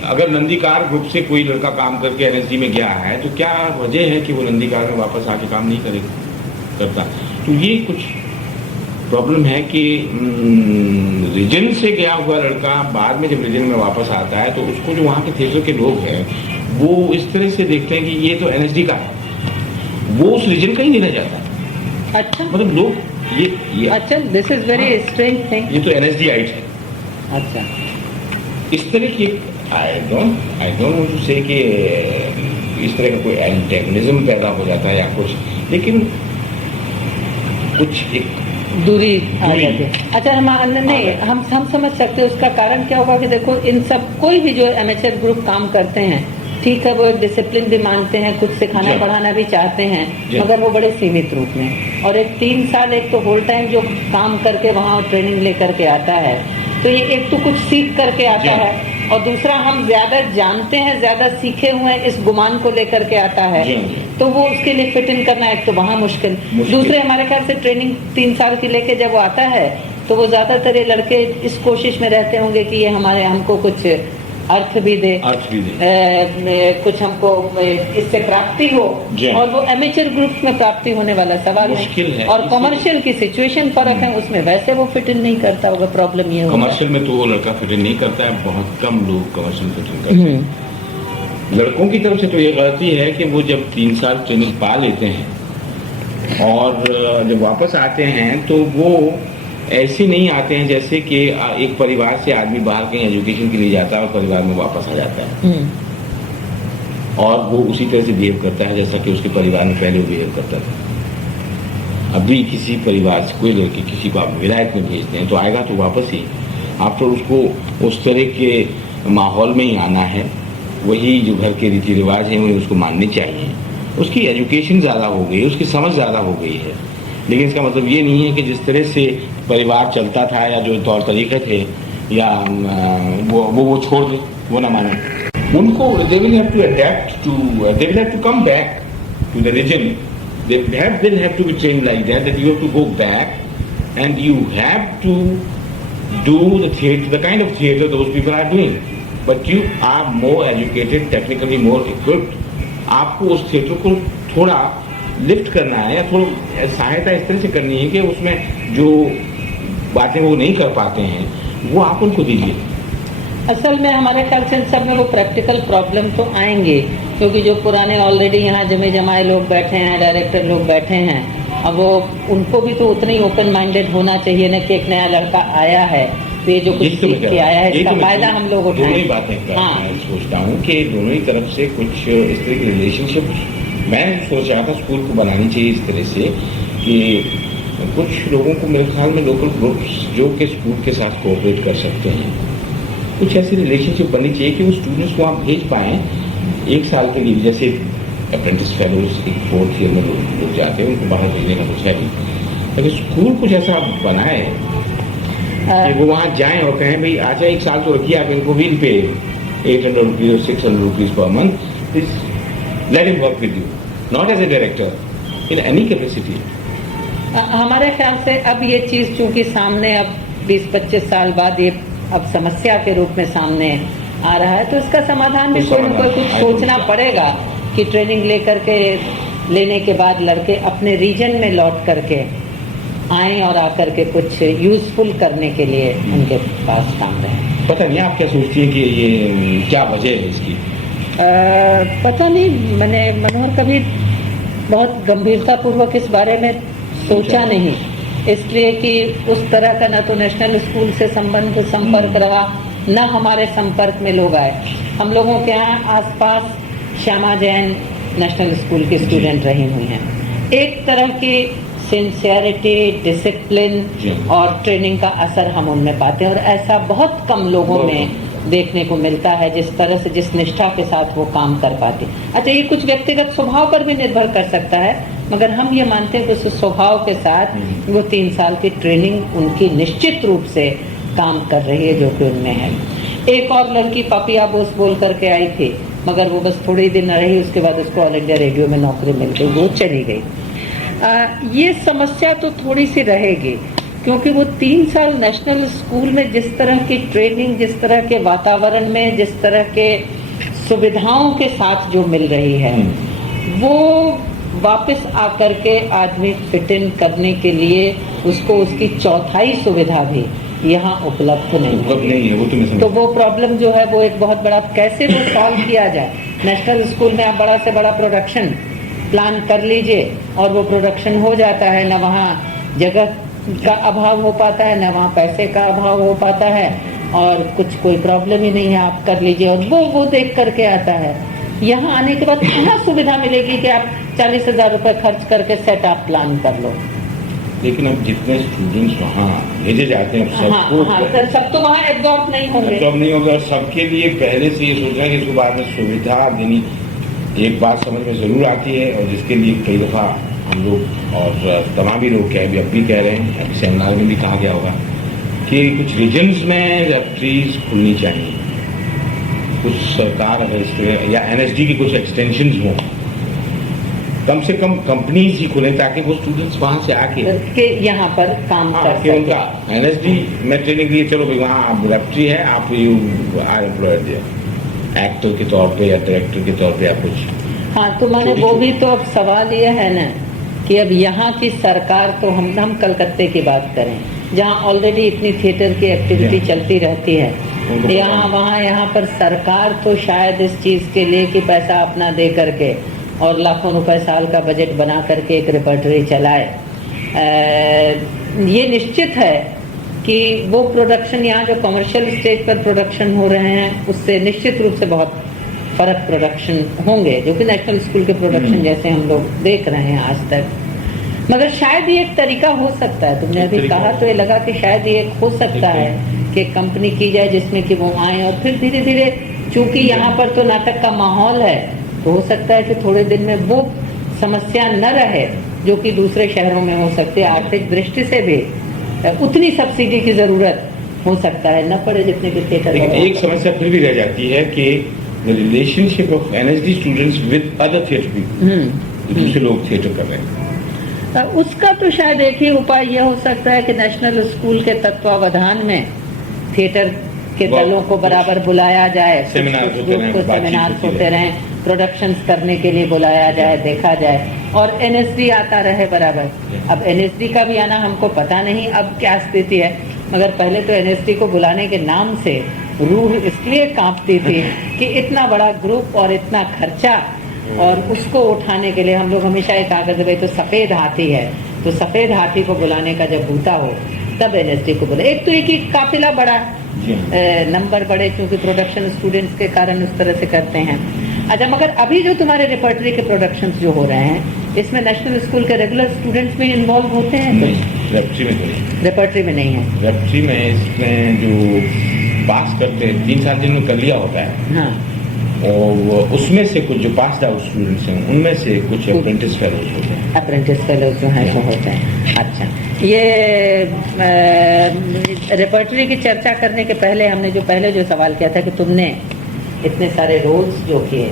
अगर नंदीकार ग्रुप से कोई लड़का काम करके NSD में गया है तो क्या वजह है कि वो नंदीकार में वापस आके काम नहीं करता? तो ये कुछ प्रॉब्लम है कि रीजन से गया हुआ लड़का बाद में जब रीजन में वापस आता है तो उसको जो वहाँ के थिएटर के लोग हैं वो इस तरह से देखते हैं कि ये तो NSD का है, वो उस रीजन का ही नहीं रह जाता। अच्छा, मतलब लोग ये अच्छा, this is very strange thing, ये तो NSD आइट है। अच्छा, इस तरह की आई डोंट वांट टू से कि इस तरह का कोई एंटेगनिज्म पैदा हो जाता है या कुछ, लेकिन कुछ एक दूरी आ जाती है। अच्छा, हम समझ सकते हैं उसका कारण क्या होगा कि देखो इन सब कोई भी जो एमेचर ग्रुप काम करते हैं, ठीक है, वो एक डिसिप्लिन भी मानते हैं, कुछ सिखाना पढ़ाना भी चाहते हैं, मगर वो बड़े सीमित रूप में। और एक 3 साल एक तो होल टाइम जो काम करके वहाँ ट्रेनिंग लेकर के आता है, तो ये एक तो कुछ सीख करके आता है, और दूसरा हम ज्यादा जानते हैं, ज्यादा सीखे हुए हैं इस गुमान को लेकर के आता है, तो वो उसके लिए फिट इन करना एक तो वहाँ मुश्किल। दूसरे हमारे ख्याल से ट्रेनिंग 3 साल की लेके जब वो आता है तो वो ज्यादातर ये लड़के इस कोशिश में रहते होंगे कि ये हमको कुछ अर्थ भी दे, कुछ हमको इससे प्राप्ति हो, और वो एमेचर ग्रुप में प्राप्ति होने वाला सवाल मुश्किल है। और कमर्शियल की सिचुएशन फर्क है, उसमें वैसे वो फिट इन नहीं करता होगा, प्रॉब्लम ये होगा। कमर्शियल में तो वो लड़का फिट इन नहीं करता है, बहुत कम लोग कमर्शियल फिट इन करते हैं। लड़कों की तरफ से तो ये गलती है कि वो जब 3 साल ट्रेनिंग पा लेते हैं और जब वापस आते हैं तो वो ऐसे नहीं आते हैं जैसे कि एक परिवार से आदमी बाहर कहीं एजुकेशन के लिए जाता है और परिवार में वापस आ जाता है और वो उसी तरह से बिहेव करता है जैसा कि उसके परिवार में पहले वो बिहेव करता था। अभी किसी परिवार से कोई लड़की किसी को आप विलायत में भेजते हैं तो आएगा तो वापस ही, आप तो उसको उस तरह के माहौल में ही आना है, वही जो घर के रीति रिवाज हैं वही उसको मानने चाहिए। उसकी एजुकेशन ज़्यादा हो गई, उसकी समझ ज़्यादा हो गई है, लेकिन इसका मतलब ये नहीं है कि जिस तरह से परिवार चलता था या जो तौर तरीके थे या वो छोड़ दे, वो ना माने। उनको they will have to adapt to, they will have to come back to the region. They will have to be trained like that you have to go back and you have to do the theatre, the kind of theatre those people are doing. But you are more educated, technically more equipped. आपको उस theatre को थोड़ा lift करना है या थोड़ा सहायता इस तरह से करनी है कि उसमें जो बातें वो नहीं कर पाते हैं वो आप उनको दीजिए। असल में हमारे ख्याल से सब में वो प्रैक्टिकल प्रॉब्लम तो आएंगे, क्योंकि जो पुराने ऑलरेडी यहाँ जमे जमाए लोग बैठे हैं, डायरेक्टर लोग बैठे हैं, अब वो उनको भी तो उतना ही ओपन माइंडेड होना चाहिए ना कि एक नया लड़का आया है तो ये जो कुछ सीख के आया है इसका फायदा हम लोग उठाएं। दोनों ही बातें मैं सोचता हूँ कि दोनों ही तरफ से कुछ इस तरह की रिलेशनशिप मैं सोच रहा था स्कूल को बनानी चाहिए इस तरह से कि कुछ लोगों को मेरे ख्याल में लोकल ग्रुप्स जो कि स्कूल के साथ कोऑपरेट कर सकते हैं, कुछ ऐसी रिलेशनशिप बननी चाहिए कि वो स्टूडेंट्स को आप भेज पाएँ 1 साल के लिए। जैसे अप्रेंटिस फेलोज 4th ईयर में लोग जाते हैं, उनको बाहर भेजने का कुछ है नहीं, अगर स्कूल कुछ ऐसा बनाए कि वो वहाँ जाएं और कहें भाई अच्छा 1 साल तो रखिए आप इनको, विल पे 800 रुपीज़ और 600 rupees per month, please let him work with you, not as a director in any capacity. हमारे ख्याल से अब ये चीज़ चूंकि सामने अब 20-25 साल बाद ये अब समस्या के रूप में सामने आ रहा है, तो इसका समाधान भी कोई ना कोई कुछ सोचना पड़ेगा कि ट्रेनिंग लेने के बाद लड़के अपने रीजन में लौट करके आए और आकर के कुछ यूजफुल करने के लिए उनके पास काम रहे। पता नहीं आप क्या सोचती हैं कि ये क्या वजह है इसकी? पता नहीं, मैंने मनोहर कभी बहुत गंभीरतापूर्वक इस बारे में सोचा नहीं, इसलिए कि उस तरह का न तो नेशनल स्कूल से संपर्क रहा, न हमारे संपर्क में लोग आए। हम लोगों के यहाँ आसपास श्यामा जैन नेशनल स्कूल की स्टूडेंट रही हुई हैं। एक तरह की सिंसियरिटी, डिसिप्लिन और ट्रेनिंग का असर हम उनमें पाते हैं और ऐसा बहुत कम लोगों में देखने को मिलता है जिस तरह से, जिस निष्ठा के साथ वो काम कर पाते। अच्छा, ये कुछ व्यक्तिगत स्वभाव पर भी निर्भर कर सकता है, मगर हम ये मानते हैं कि उस स्वभाव के साथ वो 3 साल की ट्रेनिंग उनकी निश्चित रूप से काम कर रही है जो कि उनमें है। एक और लड़की पपिया बोस बोल करके आई थी, मगर वो बस थोड़े ही दिन रही, उसके बाद उसको ऑल इंडिया रेडियो में नौकरी मिल गई, वो चली गई। ये समस्या तो थोड़ी सी रहेगी, क्योंकि वो 3 साल नेशनल स्कूल में जिस तरह की ट्रेनिंग, जिस तरह के वातावरण में, जिस तरह के सुविधाओं के साथ जो मिल रही है, वो वापस आकर के आदमी फिट इन करने के लिए उसको उसकी चौथाई सुविधा भी यहाँ उपलब्ध नहीं है। तो वो प्रॉब्लम जो है वो एक बहुत बड़ा, कैसे वो सॉल्व किया जाए। नेशनल स्कूल में आप बड़ा से बड़ा प्रोडक्शन प्लान कर लीजिए और वो प्रोडक्शन हो जाता है, न वहाँ जगह का अभाव हो पाता है, न वहाँ पैसे का अभाव हो पाता है, और कुछ कोई प्रॉब्लम ही नहीं है, आप कर लीजिए और वो देख करके आता है। यहाँ आने के बाद कहाँ सुविधा मिलेगी कि आप 40,000 रुपये खर्च करके सेट आप प्लान कर लो। लेकिन अब जितने स्टूडेंट्स वहाँ भेजे जाते हैं सबको सब तो वहाँ एब्जॉर्ब नहीं होंगे, और सबके लिए पहले से ये सोचना है कि इसको बाद में सुविधा देनी। एक बात समझ में ज़रूर आती है और जिसके लिए कई दफ़ा हम लोग और तमाम भी लोग अब भी कह रहे हैं, सेमिनार में भी कहा गया होगा कि कुछ रीजन्स में फैक्ट्रीज खुलनी चाहिए, कुछ सरकार अगर इस तरह या NSD की कुछ एक्सटेंशंस हों कम से कम कंपनीज ही खुले ताकि वो स्टूडेंट्स वहाँ से आके कि यहाँ पर काम कर कि सके। उनका एनएसडी में ट्रेनिंग दी, चलो भाई वहाँ आप रेफ्री है, आप यू आर एम्प्लॉयड दिया एक्टर के तौर पे या डायरेक्टर के तौर पे आप कुछ। हाँ, तो मैंने वो भी तो अब सवाल ये है ना कि अब यहाँ की सरकार, तो हम कलकत्ते की बात करें जहाँ ऑलरेडी इतनी थिएटर की एक्टिविटी चलती रहती है, यहाँ वहाँ यहाँ पर सरकार तो शायद इस चीज़ के लिए कि पैसा अपना दे करके और लाखों रुपए साल का बजट बना करके एक रिपर्टरी चलाए, ये निश्चित है कि वो प्रोडक्शन यहाँ जो कमर्शियल स्टेज पर प्रोडक्शन हो रहे हैं उससे निश्चित रूप से बहुत फर्क प्रोडक्शन होंगे जो कि नेशनल स्कूल के प्रोडक्शन जैसे हम लोग देख रहे हैं आज तक। मगर शायद ये एक तरीका हो सकता है, तुमने अभी कहा तो ये लगा कि शायद ये हो सकता है कि कंपनी की जाए जिसमें कि वो आए और फिर धीरे धीरे, चूंकि यहाँ पर तो नाटक का माहौल है, तो हो सकता है कि थोड़े दिन में वो समस्या न रहे जो कि दूसरे शहरों में हो सकती है। आर्थिक दृष्टि से भी उतनी सब्सिडी की जरूरत हो सकता है न पड़े जितने की थिएटर। लेकिन एक समस्या फिर भी रह जाती है कि the relationship of NSD students with other theatre people, दूसरे लोग थिएटर कर रहे हैं, उसका तो शायद एक ही उपाय यह हो सकता है कि नेशनल स्कूल के तत्वावधान में थिएटर के दलों को बराबर बुलाया जाए, सेमिनार्स होते रहें, प्रोडक्शंस करने के लिए बुलाया जाए, देखा जाए और एनएसडी आता रहे बराबर। अब एनएसडी का भी आना हमको पता नहीं अब क्या स्थिति है, मगर पहले तो एनएसडी को बुलाने के नाम से रूह इसलिए कांपती थी कि इतना बड़ा ग्रुप और इतना खर्चा, और उसको उठाने के लिए हम लोग हमेशा एक कागज भाई तो सफेद हाथी है, तो सफेद हाथी को बुलाने का जब बूता हो तब एनएसडी को बुला। एक तो एक ही काफिला बड़ा, नंबर बड़े, क्योंकि प्रोडक्शन स्टूडेंट्स के कारण उस तरह से करते हैं। अच्छा, मगर अभी जो तुम्हारे रिपर्टरी के प्रोडक्शंस जो हो रहे हैं इसमें नेशनल स्कूल के रेगुलर स्टूडेंट्स भी इन्वॉल्व होते हैं? रेफ्री में तो नहीं, रेपर्टरी में नहीं है। रेफ्री में इसमें जो पास करते हैं 3 साल जिन्होंने कर लिया होता है, हाँ, और उसमें से कुछ जो पास आउट स्टूडेंट्स हैं उनमें से कुछ अप्रेंटिस फेलोज होते हैं। अप्रेंटिस फेलोज जो हैं वो होते हैं। अच्छा, ये रेपर्टरी की चर्चा करने के पहले हमने जो पहले जो सवाल किया था कि तुमने इतने सारे रोल्स जो किए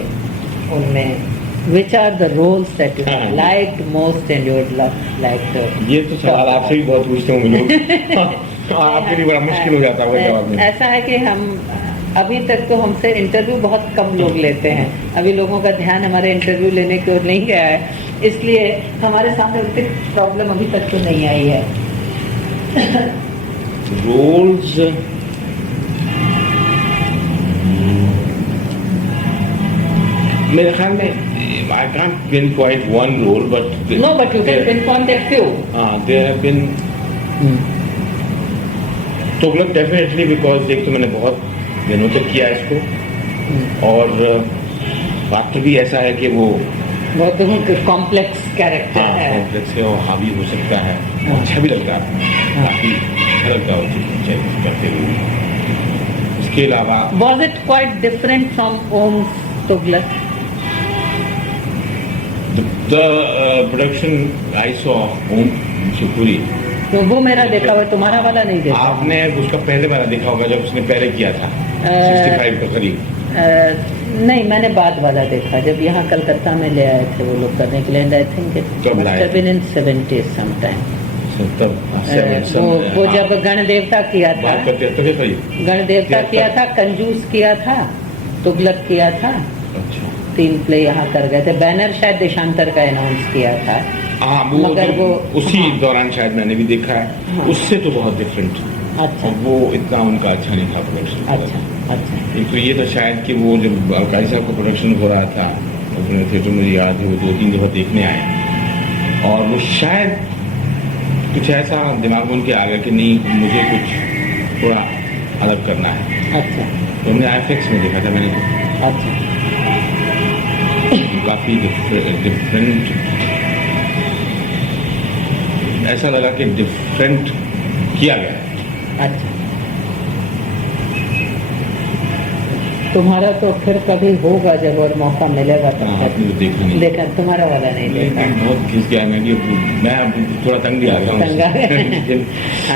उनमें which are the roles that you liked most and you would like? ये तो सवाल आपसे भी बहुत पूछते होंगे लोग आपके लिए बड़ा मुश्किल हो जाता है जवाब में। ऐसा है कि हम अभी तक तो हमसे इंटरव्यू बहुत कम लोग लेते हैं, अभी लोगों का ध्यान हमारे इंटरव्यू लेने की ओर नहीं गया है, इसलिए हमारे सामने उतनी प्रॉब्लम अभी तक तो नहीं आई है। रोल्स मेरे ख्याल में I can't pinpoint one role, but no, but you can pinpoint a few. There have been Tughlaq definitely, because एक तो मैंने बहुत दिनों तक किया इसको, और पात्र भी ऐसा है कि वो बहुत कॉम्प्लेक्स कैरेक्टर है, कॉम्प्लेक्स है और हावी हो सकता है, अच्छा भी लगता है, काफी अच्छा लगता है करते हुए। इसके अलावा was it quite different from Om's Tughlaq? The production I saw Om Shukuri, तो वो मेरा देखा हुआ, तुम्हारा वाला नहीं देखा। आपने उसका पहले वाला देखा होगा जब उसने पहले किया था 65 के करीब। नहीं, मैंने बाद वाला देखा जब यहाँ कलकत्ता में ले आए थे वो लोग करने के लिए, and I think it must have been in 70s sometime. वो जब गण देवता किया था, गण देवता किया था, कंजूस किया था, तुगलक किया था, 3 प्ले यहाँ कर गए थे। बैनर शायद देशांतर का अनाउंस किया था, मगर वो उसी दौरान शायद मैंने भी देखा है। उससे तो बहुत डिफरेंट। अच्छा, वो इतना उनका अच्छा नहीं था प्रोडक्शन। अच्छा। एक तो ये था शायद कि वो जब अलकारी साहब का प्रोडक्शन हो रहा था अपने थिएटर में, याद है वो 2-3 दफा देखने आए, और वो शायद कुछ ऐसा दिमाग में उनके आ गया कि नहीं मुझे कुछ थोड़ा अलग करना है। अच्छा, तो हमने IFX में देखा था मैंने, अच्छा, काफी डिफरेंट, ऐसा लगा कि डिफरेंट किया गया। अच्छा। तुम्हारा तो फिर कभी होगा जब और मौका मिलेगा तब आपने तो देखा नहीं, देखा, तुम्हारा वाला नहीं देखा। बहुत खिंच गया मैं थोड़ा तंग भी आ गया हूँ।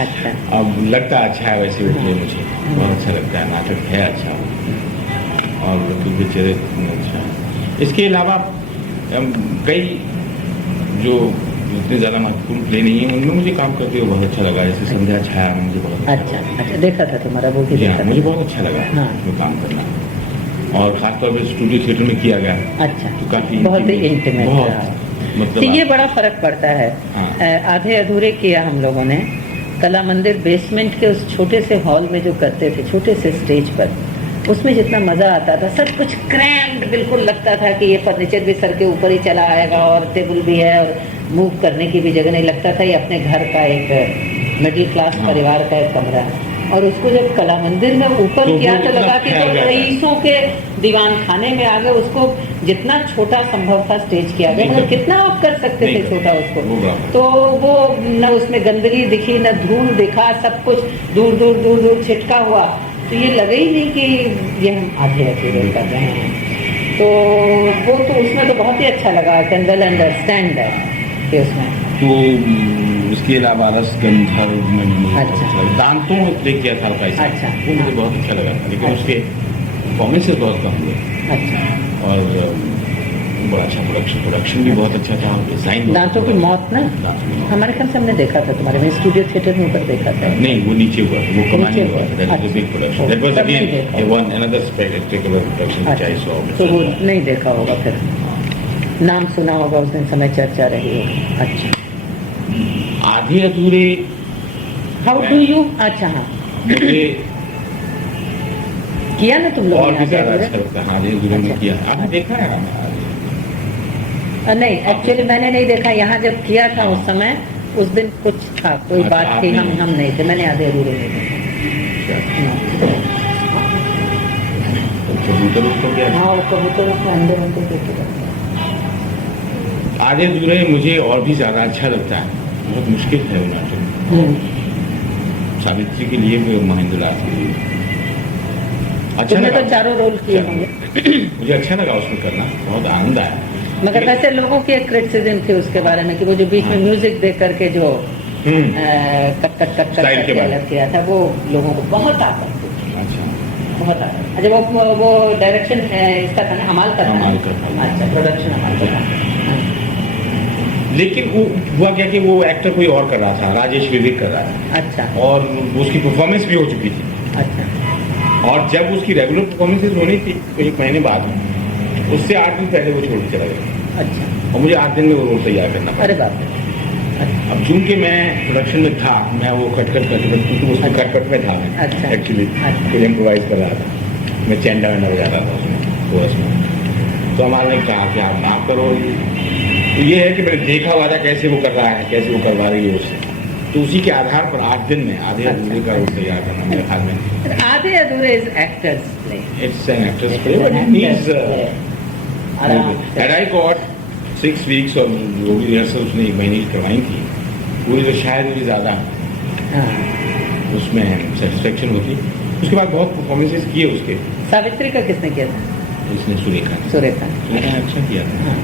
अच्छा, अब लगता अच्छा है वैसे उठे, मुझे बहुत अच्छा लगता है, नाटक है अच्छा, और लोग के चेहरे अच्छा। इसके अलावा कई जो इतने ज़्यादा महत्वपूर्ण प्ले नहीं है उनमें मुझे काम करते हुए बहुत अच्छा लगा, जैसे संध्या छाया में मुझे बहुत अच्छा अच्छा, देखा था तुम्हारा वो भी जी हाँ, देखा मुझे था। बहुत अच्छा लगा हाँ। उसमें काम करना, और खासतौर पर स्टूडियो थिएटर में किया गया अच्छा, तो काफ़ी बहुत ही इंटीमेट बहुत रहा। मतलब तो ये बड़ा फर्क पड़ता है। हाँ। आधे अधूरे किया हम लोगों ने कला मंदिर बेसमेंट के उस छोटे से हॉल में जो करते थे, छोटे से स्टेज पर, उसमें जितना मजा आता था, सब कुछ क्रैम्ड बिल्कुल लगता था कि ये फर्नीचर भी सर के ऊपर ही चला आएगा और टेबल भी है और मूव करने की भी जगह नहीं, लगता था ये अपने घर का एक मिडिल क्लास हाँ। परिवार का एक कमरा है। और उसको जब कला मंदिर में ऊपर तो किया वो तो इतना लगा कि फैल तो गया था। रईसों के दीवान खाने में आ गए, उसको जितना छोटा संभव था स्टेज किया गया, नहीं मगर कर- कितना आप कर सकते नहीं थे कर- छोटा उसको। वो बराबर। तो वो न उसमें गंदगी दिखी, न धूल दिखा, सब कुछ दूर दूर दूर दूर छिटका हुआ, तो ये लगे ही नहीं कि ये हम आधे अधूरे कर रहे हैं। तो वो तो उसमें तो बहुत ही अच्छा लगा, I can well understand that कि उसमें तो इसके अलावा रसगंध में मुझे बहुत अच्छा। अच्छा लगा। दांतों में प्ले किया था पैसा, अच्छा। वो मुझे बहुत अच्छा लगा, लेकिन अच्छा। उसके परफॉर्मेंसेस बहुत कम हुए, अच्छा। और बड़ा अच्छा प्रोडक्शन भी बहुत अच्छा था, डिजाइन दांतों की मौत ना, हमारे ख्याल से हमने देखा था तुम्हारे में स्टूडियो थिएटर में ऊपर देखा था। नहीं, वो नीचे हुआ, वो कमानी नीचे हुआ, हुआ। दैट वाज अ बिग अच्छा। प्रोडक्शन, दैट वाज तब नहीं अगेन देखा। One another spectacular production which I saw. तो वो नहीं देखा होगा, फिर नाम सुना होगा, उस दिन समय चर्चा रही होगी। अच्छा, आधे अधूरे हाउ डू यू, अच्छा हाँ, मुझे किया ना तुम लोगों और ने भी आधे ज्यादा अधूरे? अच्छा लगता है, आधे अधूरे में अच्छा। किया। आपने देखा है हमारा? नहीं, एक्चुअली मैंने नहीं देखा, यहाँ जब किया था उस समय, उस दिन कुछ था, कोई अच्छा, बात थी, आपने- हम नहीं थे, मैंने आधे अधूरे नहीं देखा। कबूतर उसको क्या, हाँ, वो कबूतर उसमें अंडे वंडे देखे थे। आधे अधूरे मुझे और भी ज्यादा अच्छा लगता है, बहुत मुश्किल है वो नाटक, सावित्री के लिए भी, महेंद्र लाल के लिए अच्छा तुमने लगा। तो चारों रोल किए होंगे, मुझे अच्छा लगा उसमें करना, बहुत आनंद आया। मगर वैसे लोगों की एक क्रिटिसिज्म थी उसके बारे में कि वो जो बीच में म्यूजिक दे करके जो हम्म, cut cut cut cut Style के करके बारे में। अलग किया था, वो लोगों को बहुत आपत्ति थी, अच्छा, बहुत आपत्ति। अच्छा, वो डायरेक्शन इसका था ना, अमाल का था? अमाल का था। अच्छा, प्रोडक्शन अमाल का था। हाँ। लेकिन वो हुआ क्या कि वो एक्टर कोई और कर रहा था, राजेश विवेक कर रहा था, अच्छा और उसकी परफॉर्मेंस भी हो चुकी थी, अच्छा और जब उसकी रेगुलर परफॉर्मेंसेज होनी थी तो 1 महीने बाद, उससे 8 दिन पहले वो छोड़ के चला गया, अच्छा, और मुझे 8 दिन में वो रोल तैयार करना पड़ा। अरे बाप रे, अच्छा अब चूंकि मैं प्रोडक्शन में था, मैं वो कट क्योंकि उसमें कट में था मैं अच्छा। एक्चुअली, अच्छा। फिर इम्प्रोवाइज कर रहा था, मैं चैंडा वैंडा बजा रहा था उसमें कोरस में। तो हमारे ने कहा कि आप ना करो, तो ये है कि मैंने देखा वादा कैसे वो कर रहा है, कैसे वो करवा रही है उससे, तो उसी के आधार पर 8 दिन में आधे अधूरे का वो तैयार करना मेरे ख्याल में आधे अधूरे is actors play, it's an actress play, but it needs and I got 6 weeks, और जो भी रिहर्सल उसने 1 महीने की करवाई थी, पूरी तो शायद भी ज़्यादा उसमें सेटिस्फेक्शन होती। उसके बाद बहुत परफॉर्मेंसेस किए उसके, सावित्री का किसने किया था? इसने सुरेखा ने, सुरेखा। सुरेखा ने अच्छा किया था। हाँ।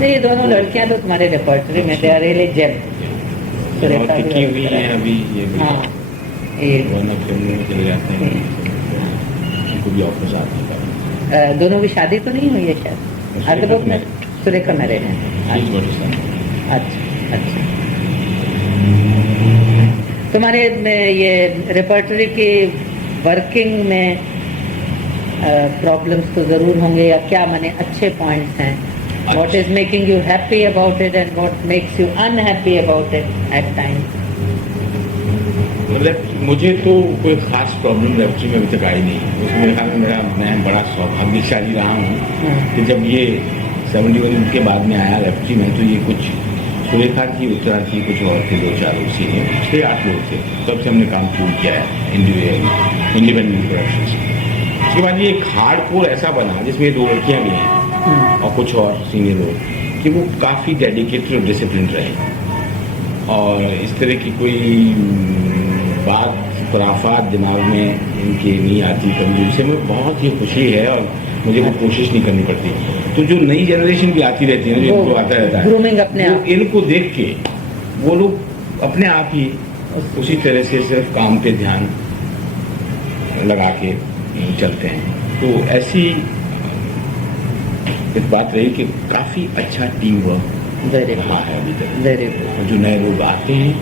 नहीं, ये दोनों लड़कियां तो तुम्हारे रेपर्टरी में, दे आर रियली जेम। और सुरेखा भी टिकी हुई बहुत है अभी, ये भी हाँ, ये वरना फिल्मों में चले जाते हैं, उनको भी ऑफर्स आते हैं। दोनों की शादी तो नहीं हुई है शायद? सुरेखा आगे बहुत तो married। सुरेखा मैरिड है। She's got a son. अच्छा अच्छा, तुम्हारे ये रेपर्टरी की वर्किंग में प्रॉब्लम्स तो जरूर होंगे, या क्या माने अच्छे पॉइंट्स हैं? What is making you happy about it and what makes you unhappy about it at times? मतलब मुझे तो कोई खास प्रॉब्लम रेफ्री में अभी तक आई नहीं, उसमें मेरे ख्याल में मैं बड़ा सौभाग्यशाली रहा हूँ कि जब ये 71 के बाद में आया रेफ्री में, तो ये कुछ सुरेखा की, उत्तरा की, कुछ और थे 2-4 उसी में 6-8 लोग थे, तब से हमने काम शुरू किया है इंडिपेंडेंट प्रोडक्शन से। उसके बाद ये एक हार्डकोर ऐसा बना जिसमें 2 लड़कियाँ भी हैं और कुछ और सीनियर लोग, कि वो काफ़ी डेडिकेटेड और डिसिप्लिन रहे, और इस तरह की कोई बात खुराफात दिमाग में इनके नहीं आती कभी, जिससे मुझे बहुत ही खुशी है, और मुझे वो कोशिश नहीं करनी पड़ती। तो जो नई जनरेशन भी आती रहती है, जो इनको आता रहता है, ग्रूमिंग अपने वो आप, इनको देख के वो लोग अपने आप ही उसी तरह से सिर्फ काम पे ध्यान लगा के चलते हैं। तो ऐसी इस बात रही कि काफ़ी अच्छा टीम वर्क वेरी रहा है अभी तक। Very good. और जो नए लोग आते हैं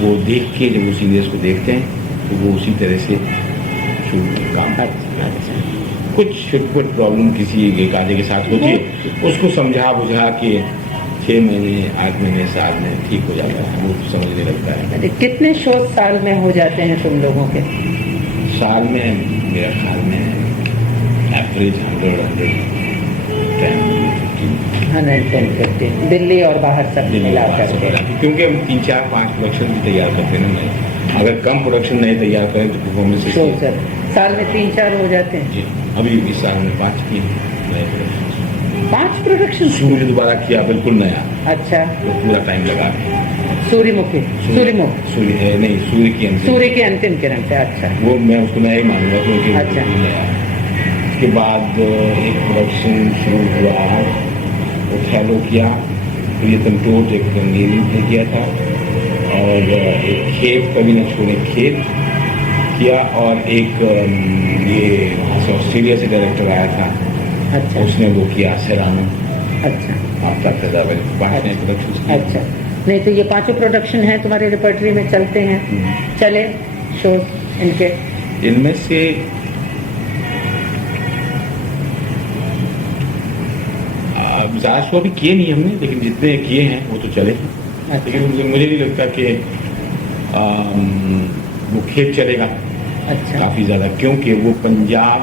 वो देख के जब वो सीनियर्स को देखते हैं तो वो उसी तरह से काम करते हैं। कुछ छुटपुट प्रॉब्लम किसी एक आधे के साथ होती है, उसको समझा बुझा के 6 महीने 8 महीने साल में ठीक हो जाता है, वो समझने लगता है। अरे कितने शो साल में हो जाते हैं तुम लोगों के? साल में मेरा ख्याल में एवरेज 110-150 दिल्ली और बाहर सब मिला करके। क्योंकि हम 3-4-5 प्रोडक्शन भी तैयार करते हैं ना। अगर कम प्रोडक्शन नहीं तैयार करें तो परफॉर्मेंस शो सर साल में 3-4 हो जाते हैं। जी अभी इस साल में 5 की नए प्रोडक्शन। 5 प्रोडक्शन? सूर्य दोबारा किया बिल्कुल नया, अच्छा। तो पूरा टाइम लगा सूर्यमुखी सूर्यमुख सूर्य नहीं सूर्य की अंतिम सूर्य के अंतिम किरण पे। अच्छा वो मैं उसको नया ही मानूंगा क्योंकि वो अच्छा। बिल्कुल नया है। उसके बाद एक प्रोडक्शन शुरू हुआ उथैलो किया, प्रियतम टोट एक रंगीली ने किया था, और एक खेत कभी न छोड़े खेत किया, और एक ये ऑस्ट्रेलिया से डायरेक्टर आया था, अच्छा उसने वो किया सेरानो। अच्छा आफ्टर फैजाबाद 5 नए प्रोडक्शन। अच्छा। नहीं तो ये 5 प्रोडक्शन हैं तुम्हारे रिपर्टरी में चलते हैं, चले शोज इनके? इनमें से ज़्यादा शो अभी किए नहीं हमने, लेकिन जितने किए हैं वो तो चले हैं। अच्छा। लेकिन मुझे नहीं लगता कि वो खेत चलेगा अच्छा काफ़ी ज़्यादा, क्योंकि वो पंजाब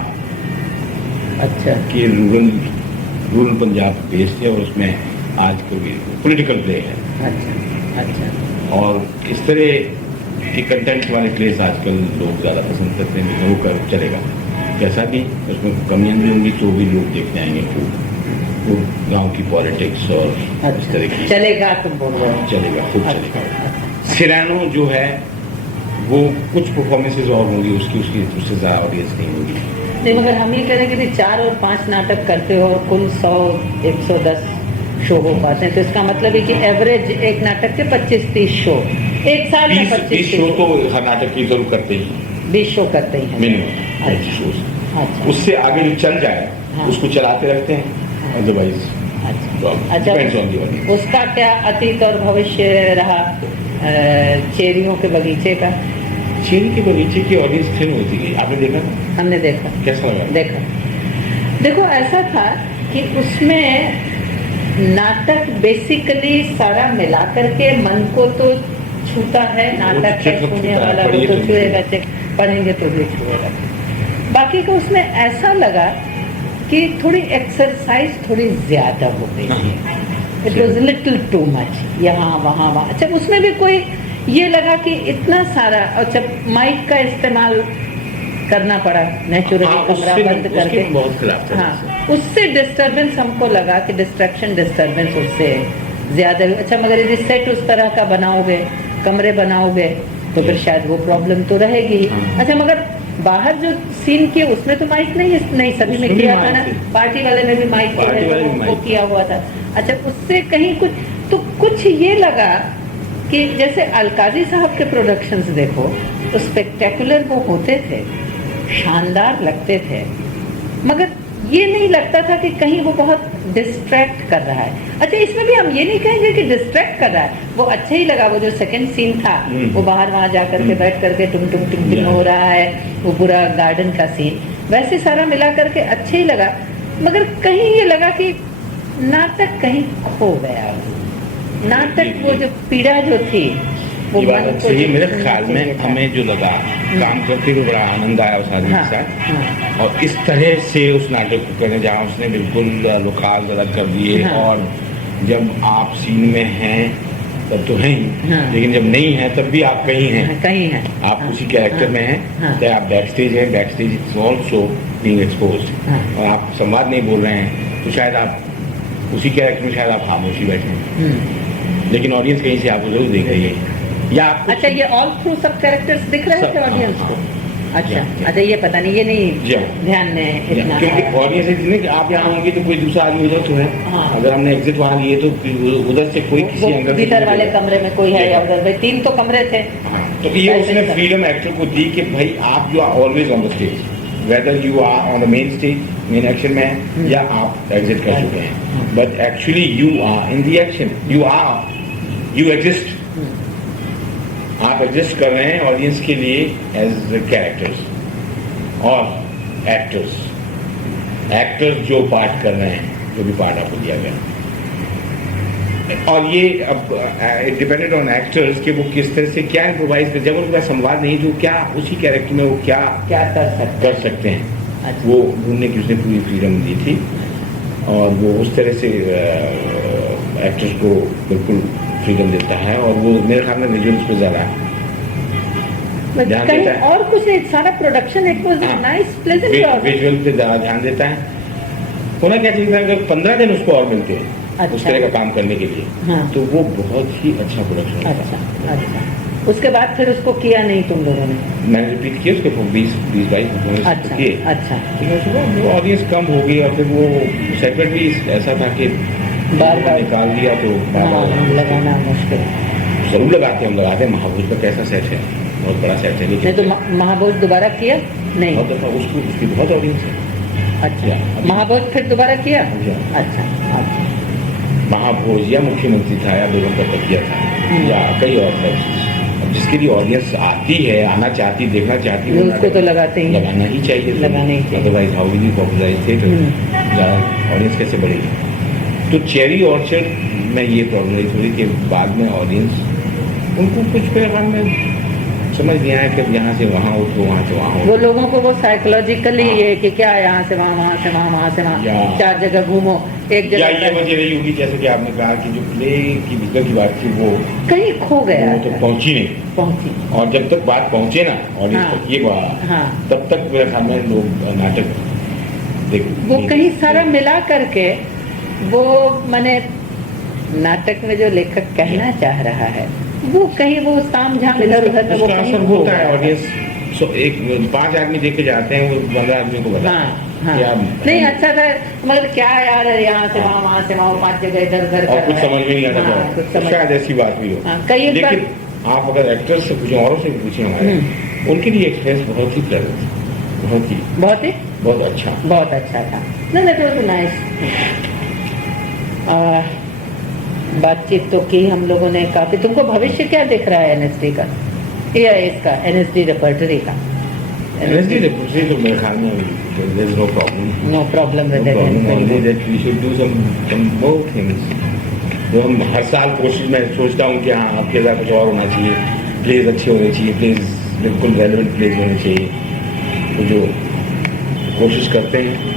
अच्छा के रूरल पंजाब बेस्ड है, और उसमें आज कोई पॉलिटिकल प्ले है। अच्छा अच्छा। और इस तरह के कंटेंट वाले प्लेस आजकल लोग ज़्यादा पसंद करते हैं, लेकिन वो कर चलेगा जैसा भी, उसमें कमियां भी होंगी तो भी लोग देखने आएंगे। वो गांव की पॉलिटिक्स और इस तरह की चलेगा तुम बोल रहे हो? चलेगा, खूब अच्छा, चलेगा। सिरानो जो है वो कुछ परफॉर्मेंसेज और होंगी उसकी उससे ज़्यादा ऑडियंस नहीं होगी। नहीं मगर हम ये कह रहे हैं कि 4 और 5 नाटक करते हो, कुल 100-110 शो हो पाते हैं, तो इसका मतलब है कि एवरेज एक नाटक के 25-30 शो एक साल में 20 शो तो हर नाटक की जरूर करते ही, 20 शो करते ही हैं मिनिमम 20 शो। अच्छा उससे आगे जो चल जाए हाँ। उसको चलाते रहते हैं, अदरवाइज अच्छा। उसका क्या अतीत और भविष्य रहा चेरियों के बगीचे का? चेरी के बगीचे की ऑडियंस थिन होती गई, आपने देखा? हमने देखा। कैसा लगा? देखा। देखो ऐसा था कि उसमें नाटक बेसिकली सारा मिला करके मन को तो छूता है, नाटक है छूने वाला, वो तो छुएगा, पढ़ेंगे तो भी छुएगा। बाकी का उसमें ऐसा लगा कि थोड़ी एक्सरसाइज थोड़ी ज्यादा हो गई, it was little too much, यहाँ वहाँ वहाँ। अच्छा उसमें भी कोई ये लगा कि इतना सारा, अच्छा माइक का इस्तेमाल करना पड़ा नेचुरली, कमरा बंद करके, हाँ उससे डिस्टर्बेंस हमको लगा कि डिस्टर्बेंस उससे ज्यादा। अच्छा मगर यदि सेट उस तरह का बनाओगे, कमरे बनाओगे, तो फिर शायद वो प्रॉब्लम तो रहेगी। अच्छा मगर बाहर जो सीन किए उसमें तो माइक नहीं सभी में किया था ना, पार्टी वाले में भी माइक वो किया हुआ था। अच्छा उससे कहीं कुछ ये लगा कि जैसे अलकाजी साहब के प्रोडक्शंस देखो तो स्पेक्टेकुलर वो होते थे, शानदार लगते थे, मगर ये नहीं लगता था कि कहीं वो बहुत डिस्ट्रैक्ट कर रहा है। अच्छा इसमें भी हम ये नहीं कहेंगे कि डिस्ट्रैक्ट कर रहा है, वो अच्छा ही लगा। वो जो सेकंड सीन था वो बाहर वहां जा करके बैठ करके टुम टुम टुम टुम हो रहा है, वो पूरा गार्डन का सीन, वैसे सारा मिला करके अच्छा ही लगा, मगर कहीं ये लगा कि नाटक कहीं खो गया। नाटक वो जो पीड़ा जो थी वो ये बात अच्छी है। मेरे ख्याल में हमें जो लगा काम करते हुए बड़ा आनंद आया उस आदमी के साथ, और इस तरह से उस नाटक को करने जहाँ उसने बिल्कुल लोखाल गलत कर दिए, और जब आप सीन में हैं तब तो हैं ही, लेकिन जब नहीं है तब भी आप कहीं हैं, आप उसी कैरेक्टर में हैं, चाहे आप बैक स्टेज हैं, back stage is also being exposed, और आप संवाद नहीं बोल रहे हैं तो शायद आप उसी कैरेक्टर में शायद आप खामोशी बैठे हैं, लेकिन ऑडियंस कहीं से आपको जरूर देख रही है। या अच्छा ये ऑल थ्रू सब कैरेक्टर्स दिख रहे थे ऑडियंस को? अच्छा ये पता नहीं, ये नहीं ध्यान में इतना, क्योंकि ऑडियंस इतने कि आप यहाँ होंगे तो कोई दूसरा आदमी उधर तो है, अगर हमने एग्जिट वहाँ लिए तो उधर से कोई किसी अंदर भीतर वाले कमरे में कोई है या उधर, भाई 3 तो कमरे थे, तो ये उसने फ्रीडम एक्टर को दी कि भाई आप you are always on the stage, whether you are on the main stage, main action में है, या आप एग्जिट कर चुके हैं, but actually you are in the action, you exist, आप एग्जिस्ट कर रहे हैं ऑडियंस के लिए एज कैरेक्टर्स और एक्टर्स जो पार्ट कर रहे हैं, जो भी पार्ट आपको दिया गया, और ये अब डिपेंडेड ऑन एक्टर्स कि वो किस तरह से क्या इम्प्रोवाइज कर, जब उनके पास संवाद नहीं तो क्या उसी कैरेक्टर में वो क्या कर सकते हैं, अच्छा। वो ढूंढने की उसने पूरी फ्रीडम दी थी, और वो उस तरह से एक्टर्स को बिल्कुल फ्रीडम देता है, और वो मेरे ख्याल में विजुअल्स पे ज़्यादा ध्यान कहीं देता है, और कुछ नहीं, सारा production it was nice pleasant, visual पे ज़्यादा ध्यान देता है। होना क्या चाहिए था, अगर 15 दिन उसको और मिलते हैं अच्छा। उस तरह का काम करने के लिए, हाँ। तो वो बहुत ही अच्छा प्रोडक्शन अच्छा अच्छा। उसके बाद फिर उसको किया नहीं तुम लोगों ने? मैंने रिपीट किया उसके 20-22 परफॉर्मेंस अच्छा किए, अच्छा। तो मैं सोचा वो ऑडियंस कम हो गई, और फिर वो सेगमेंट भी ऐसा था कि बार-बार निकाल दिया तो बार-बार लगाना मुश्किल। जरूर लगाते हैं। महाभोज का कैसा सेट है, बहुत बड़ा सेट है, नहीं लेकिन तो महाभोज दोबारा किया नहीं? बहुत दफा उसकी बहुत ऑडियंस है। अच्छा, महाभोज फिर दोबारा किया? अच्छा। अच्छा अच्छा। महाभोज या मुख्यमंत्री था, या बेगम का तकिया था, या कई और था, जिसके लिए ऑडियंस आती है, आना चाहती, देखना चाहती है, उसको तो लगाते ही, लगाना ही चाहिए, लगाना ही चाहिए। Otherwise how will you popularise theatre, audience कैसे बढ़ेगी। तो चेरी ऑर्चर्ड में ये प्रॉब्लम रही थोड़ी कि बाद में ऑडियंस उनको कुछ पैगाम में समझ नहीं आया कि यहाँ से वहाँ उठो, वहाँ से वहाँ वो उठो। लोगों को वो साइकोलॉजिकली ये कि क्या यहाँ से वहाँ, वहाँ से वहाँ, वहाँ से वहाँ, या- 4 जगह घूमो, एक या जगह ये वजह रही होगी, जैसे कि आपने कहा कि जो प्ले की भीतर की बात थी वो कहीं खो गया वो तो पहुंची नहीं, पहुंची। और जब तक बात पहुंचे ना ऑडियंस हाँ। तक ये बात, हाँ। तब तक मेरे ख्याल में लोग नाटक देख वो कहीं सारा मिला करके वो मैंने नाटक में जो लेखक कहना चाह रहा है वो कहीं वो ताम झाम इधर उधर में वो उसका कहीं असर खो होता है। गया। ऑडियंस एक 5 आदमी देख के जाते हैं, वो 15 आदमी को बताते हाँ हैं हाँ। कि आप नहीं अच्छा था, मगर क्या यार यहाँ से वहाँ, वहाँ से वहाँ, 5 जगह इधर उधर और कर कुछ रहा है। समझ में नहीं आता हाँ, था, कुछ समझ शायद ऐसी बात भी हो। हाँ, कई एक लेकिन आप अगर एक्टर्स से पूछें, औरों से भी पूछें हमारे, उनके लिए एक्सपीरियंस बहुत ही प्लेजेंट था, बहुत अच्छा। बहुत अच्छा था। नहीं दैट वाज नाइस। बातचीत तो की हम लोगों ने काफी। तुमको भविष्य क्या दिख रहा है एनएसडी का, या इसका एनएसडी रेपर्टरी का? एनएसडी रेपर्टरी तो मेरे ख्याल में there is no problem, no problem with only that we should do some more things। जो हम हर साल कोशिश में सोचता हूँ कि हाँ आपके साथ कुछ और होना चाहिए, प्लेज अच्छे होने चाहिए, प्लेज बिल्कुल रेलेवेंट प्लेज होने चाहिए, तो जो कोशिश करते हैं।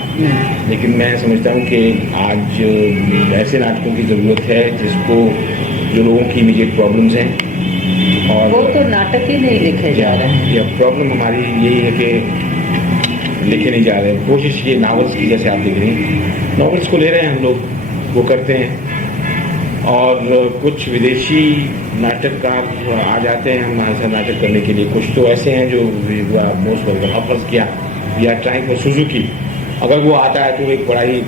लेकिन मैं समझता हूँ कि आज ऐसे नाटकों की ज़रूरत है जिसको जो लोगों की इमीडिएट प्रॉब्लम्स हैं, और वो तो नाटक ही नहीं लिखे जा रहे हैं। या प्रॉब्लम हमारी यही है कि लिखे नहीं जा रहे। कोशिश ये नावल्स की, जैसे आप देख रही हैं, नावल्स को ले रहे हैं हम लोग, वो करते हैं, और कुछ विदेशी नाटककार आ जाते हैं हमारे साथ नाटक करने के लिए। कुछ तो ऐसे हैं जो मोस्ट ऑफर्स किया, या ट्राइंग फॉर सुजुकी, अगर वो आता है तो एक बड़ा ही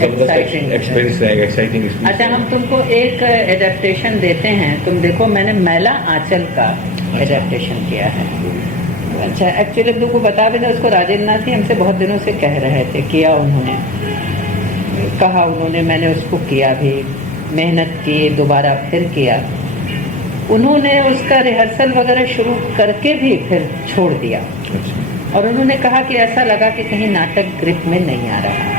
जबरदस्त एक्सपीरियंस रहेगा, एक्साइटिंग एक्सपीरियंस। अच्छा, हम तुमको एक एडेप्टेशन देते हैं, तुम देखो मैंने मैला आंचल का एडेप्टेशन किया है। अच्छा, एक्चुअली तुमको बता भी था, उसको राजेंद्र नाथ ही हमसे बहुत दिनों से कह रहे थे, किया उन्होंने, कहा उन्होंने, मैंने उसको किया भी, मेहनत की, दोबारा फिर किया। उन्होंने उसका रिहर्सल वगैरह शुरू करके भी फिर छोड़ दिया, और उन्होंने कहा कि ऐसा लगा कि कहीं नाटक ग्रिप में नहीं आ रहा।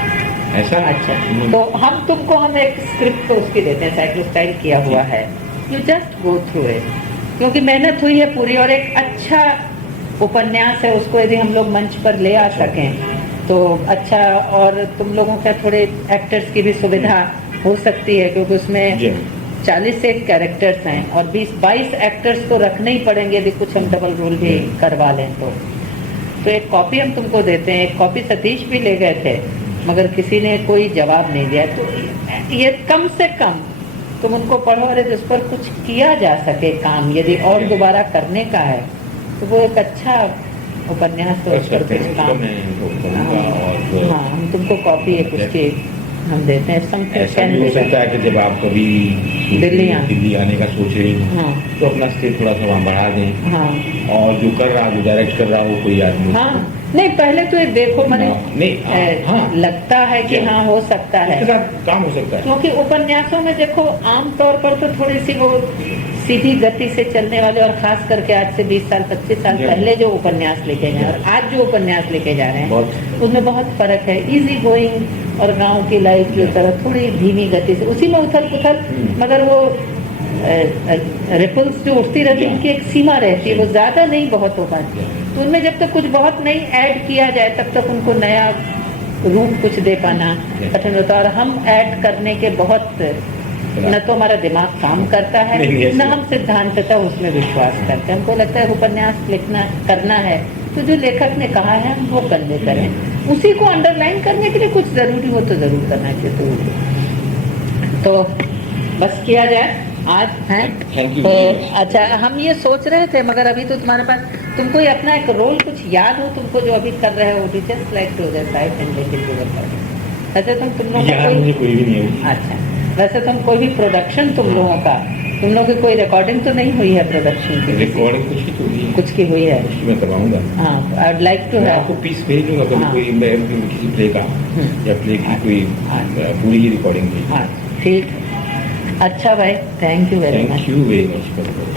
ऐसा अच्छा, तो हम तुमको हम एक स्क्रिप्ट तो उसकी देते हैं, साइक्लोस्टाइल किया हुआ है, you just go through it, क्योंकि मेहनत हुई है पूरी, और एक अच्छा उपन्यास है, उसको यदि हम लोग मंच पर ले आ सकें तो अच्छा। और तुम लोगों का थोड़े एक्टर्स की भी सुविधा हो सकती है, क्योंकि उसमें 40 से कैरेक्टर्स हैं, और 20-22 एक्टर्स तो रखने ही पड़ेंगे यदि कुछ हम डबल रोल भी करवा लें तो एक कॉपी हम तुमको देते हैं। एक कॉपी सतीश भी ले गए थे, मगर किसी ने कोई जवाब नहीं दिया। तो ये कम से कम तुम उनको पढ़ो, और उस पर कुछ किया जा सके काम, यदि और दोबारा करने का है तो वो एक अच्छा उपन्यास तो उस पर कुछ काम। हाँ, हम तुमको कॉपी एक उसकी हम देते हैं। ऐसा भी हो सकता है कि जब आप कभी दिल्ली आने का सोच रही हो, हाँ, तो अपना स्टेज थोड़ा सा वहाँ बढ़ा दें, हाँ, और जो कर रहा, जो डायरेक्ट कर रहा हो कोई आदमी, हाँ, नहीं, पहले तो ये देखो मैंने नहीं, हाँ। लगता है कि हाँ हो सकता है, उसके साथ काम हो सकता है। क्योंकि उपन्यासों में देखो आमतौर पर तो थोड़ी सी वो सीधी गति से चलने वाले, और खास करके आज से 20 साल 25 साल पहले जो उपन्यास लिखे गए और आज जो उपन्यास लिखे जा रहे हैं उसमें बहुत फर्क है। इजी गोइंग और गांव की लाइफ जो तरह थोड़ी धीमी गति से, उसी में उथल पुथल, मगर वो रिपल्स जो उठती रहती है उनकी एक सीमा रहती है, वो ज्यादा नहीं बहुत हो पाती। तो उनमें जब तक कुछ बहुत नहीं ऐड किया जाए तब तक उनको नया रूप कुछ दे पाना कठिन होता है। और हम ऐड करने के बहुत, न तो हमारा दिमाग काम करता है, न हम सिद्धांततः उसमें विश्वास करते हैं। हमको लगता है उपन्यास लिखना करना है तो जो लेखक ने कहा है हम वो करने करें, उसी को अंडरलाइन करने के लिए कुछ जरूरी हो तो जरूर करना चाहिए। तो बस किया जाए आज है। Thank you. तो अच्छा, हम ये सोच रहे थे, मगर अभी तो तुम्हारे पास, तुमको अपना एक रोल कुछ याद हो तुमको जो अभी कर रहे हो, जस्ट लाइक टू ऐसे तुम लोग का मुझे कोई भी नहीं है। अच्छा, वैसे तुम कोई भी प्रोडक्शन तुम लोगों का, तुम लोगों की कोई रिकॉर्डिंग तो नहीं हुई है प्रोडक्शन की? रिकॉर्डिंग कुछ की तो हुई है, कुछ की हुई है। मैं करवाऊंगा। हाँ, आई वुड लाइक टू मैं हैव। आपको पीस भेज दूंगा कभी, हाँ। कोई मैं किसी प्ले का या प्ले की कोई हाँ। पूरी ही रिकॉर्डिंग की। हाँ ठीक, अच्छा भाई, thank you very much. Thank you very much.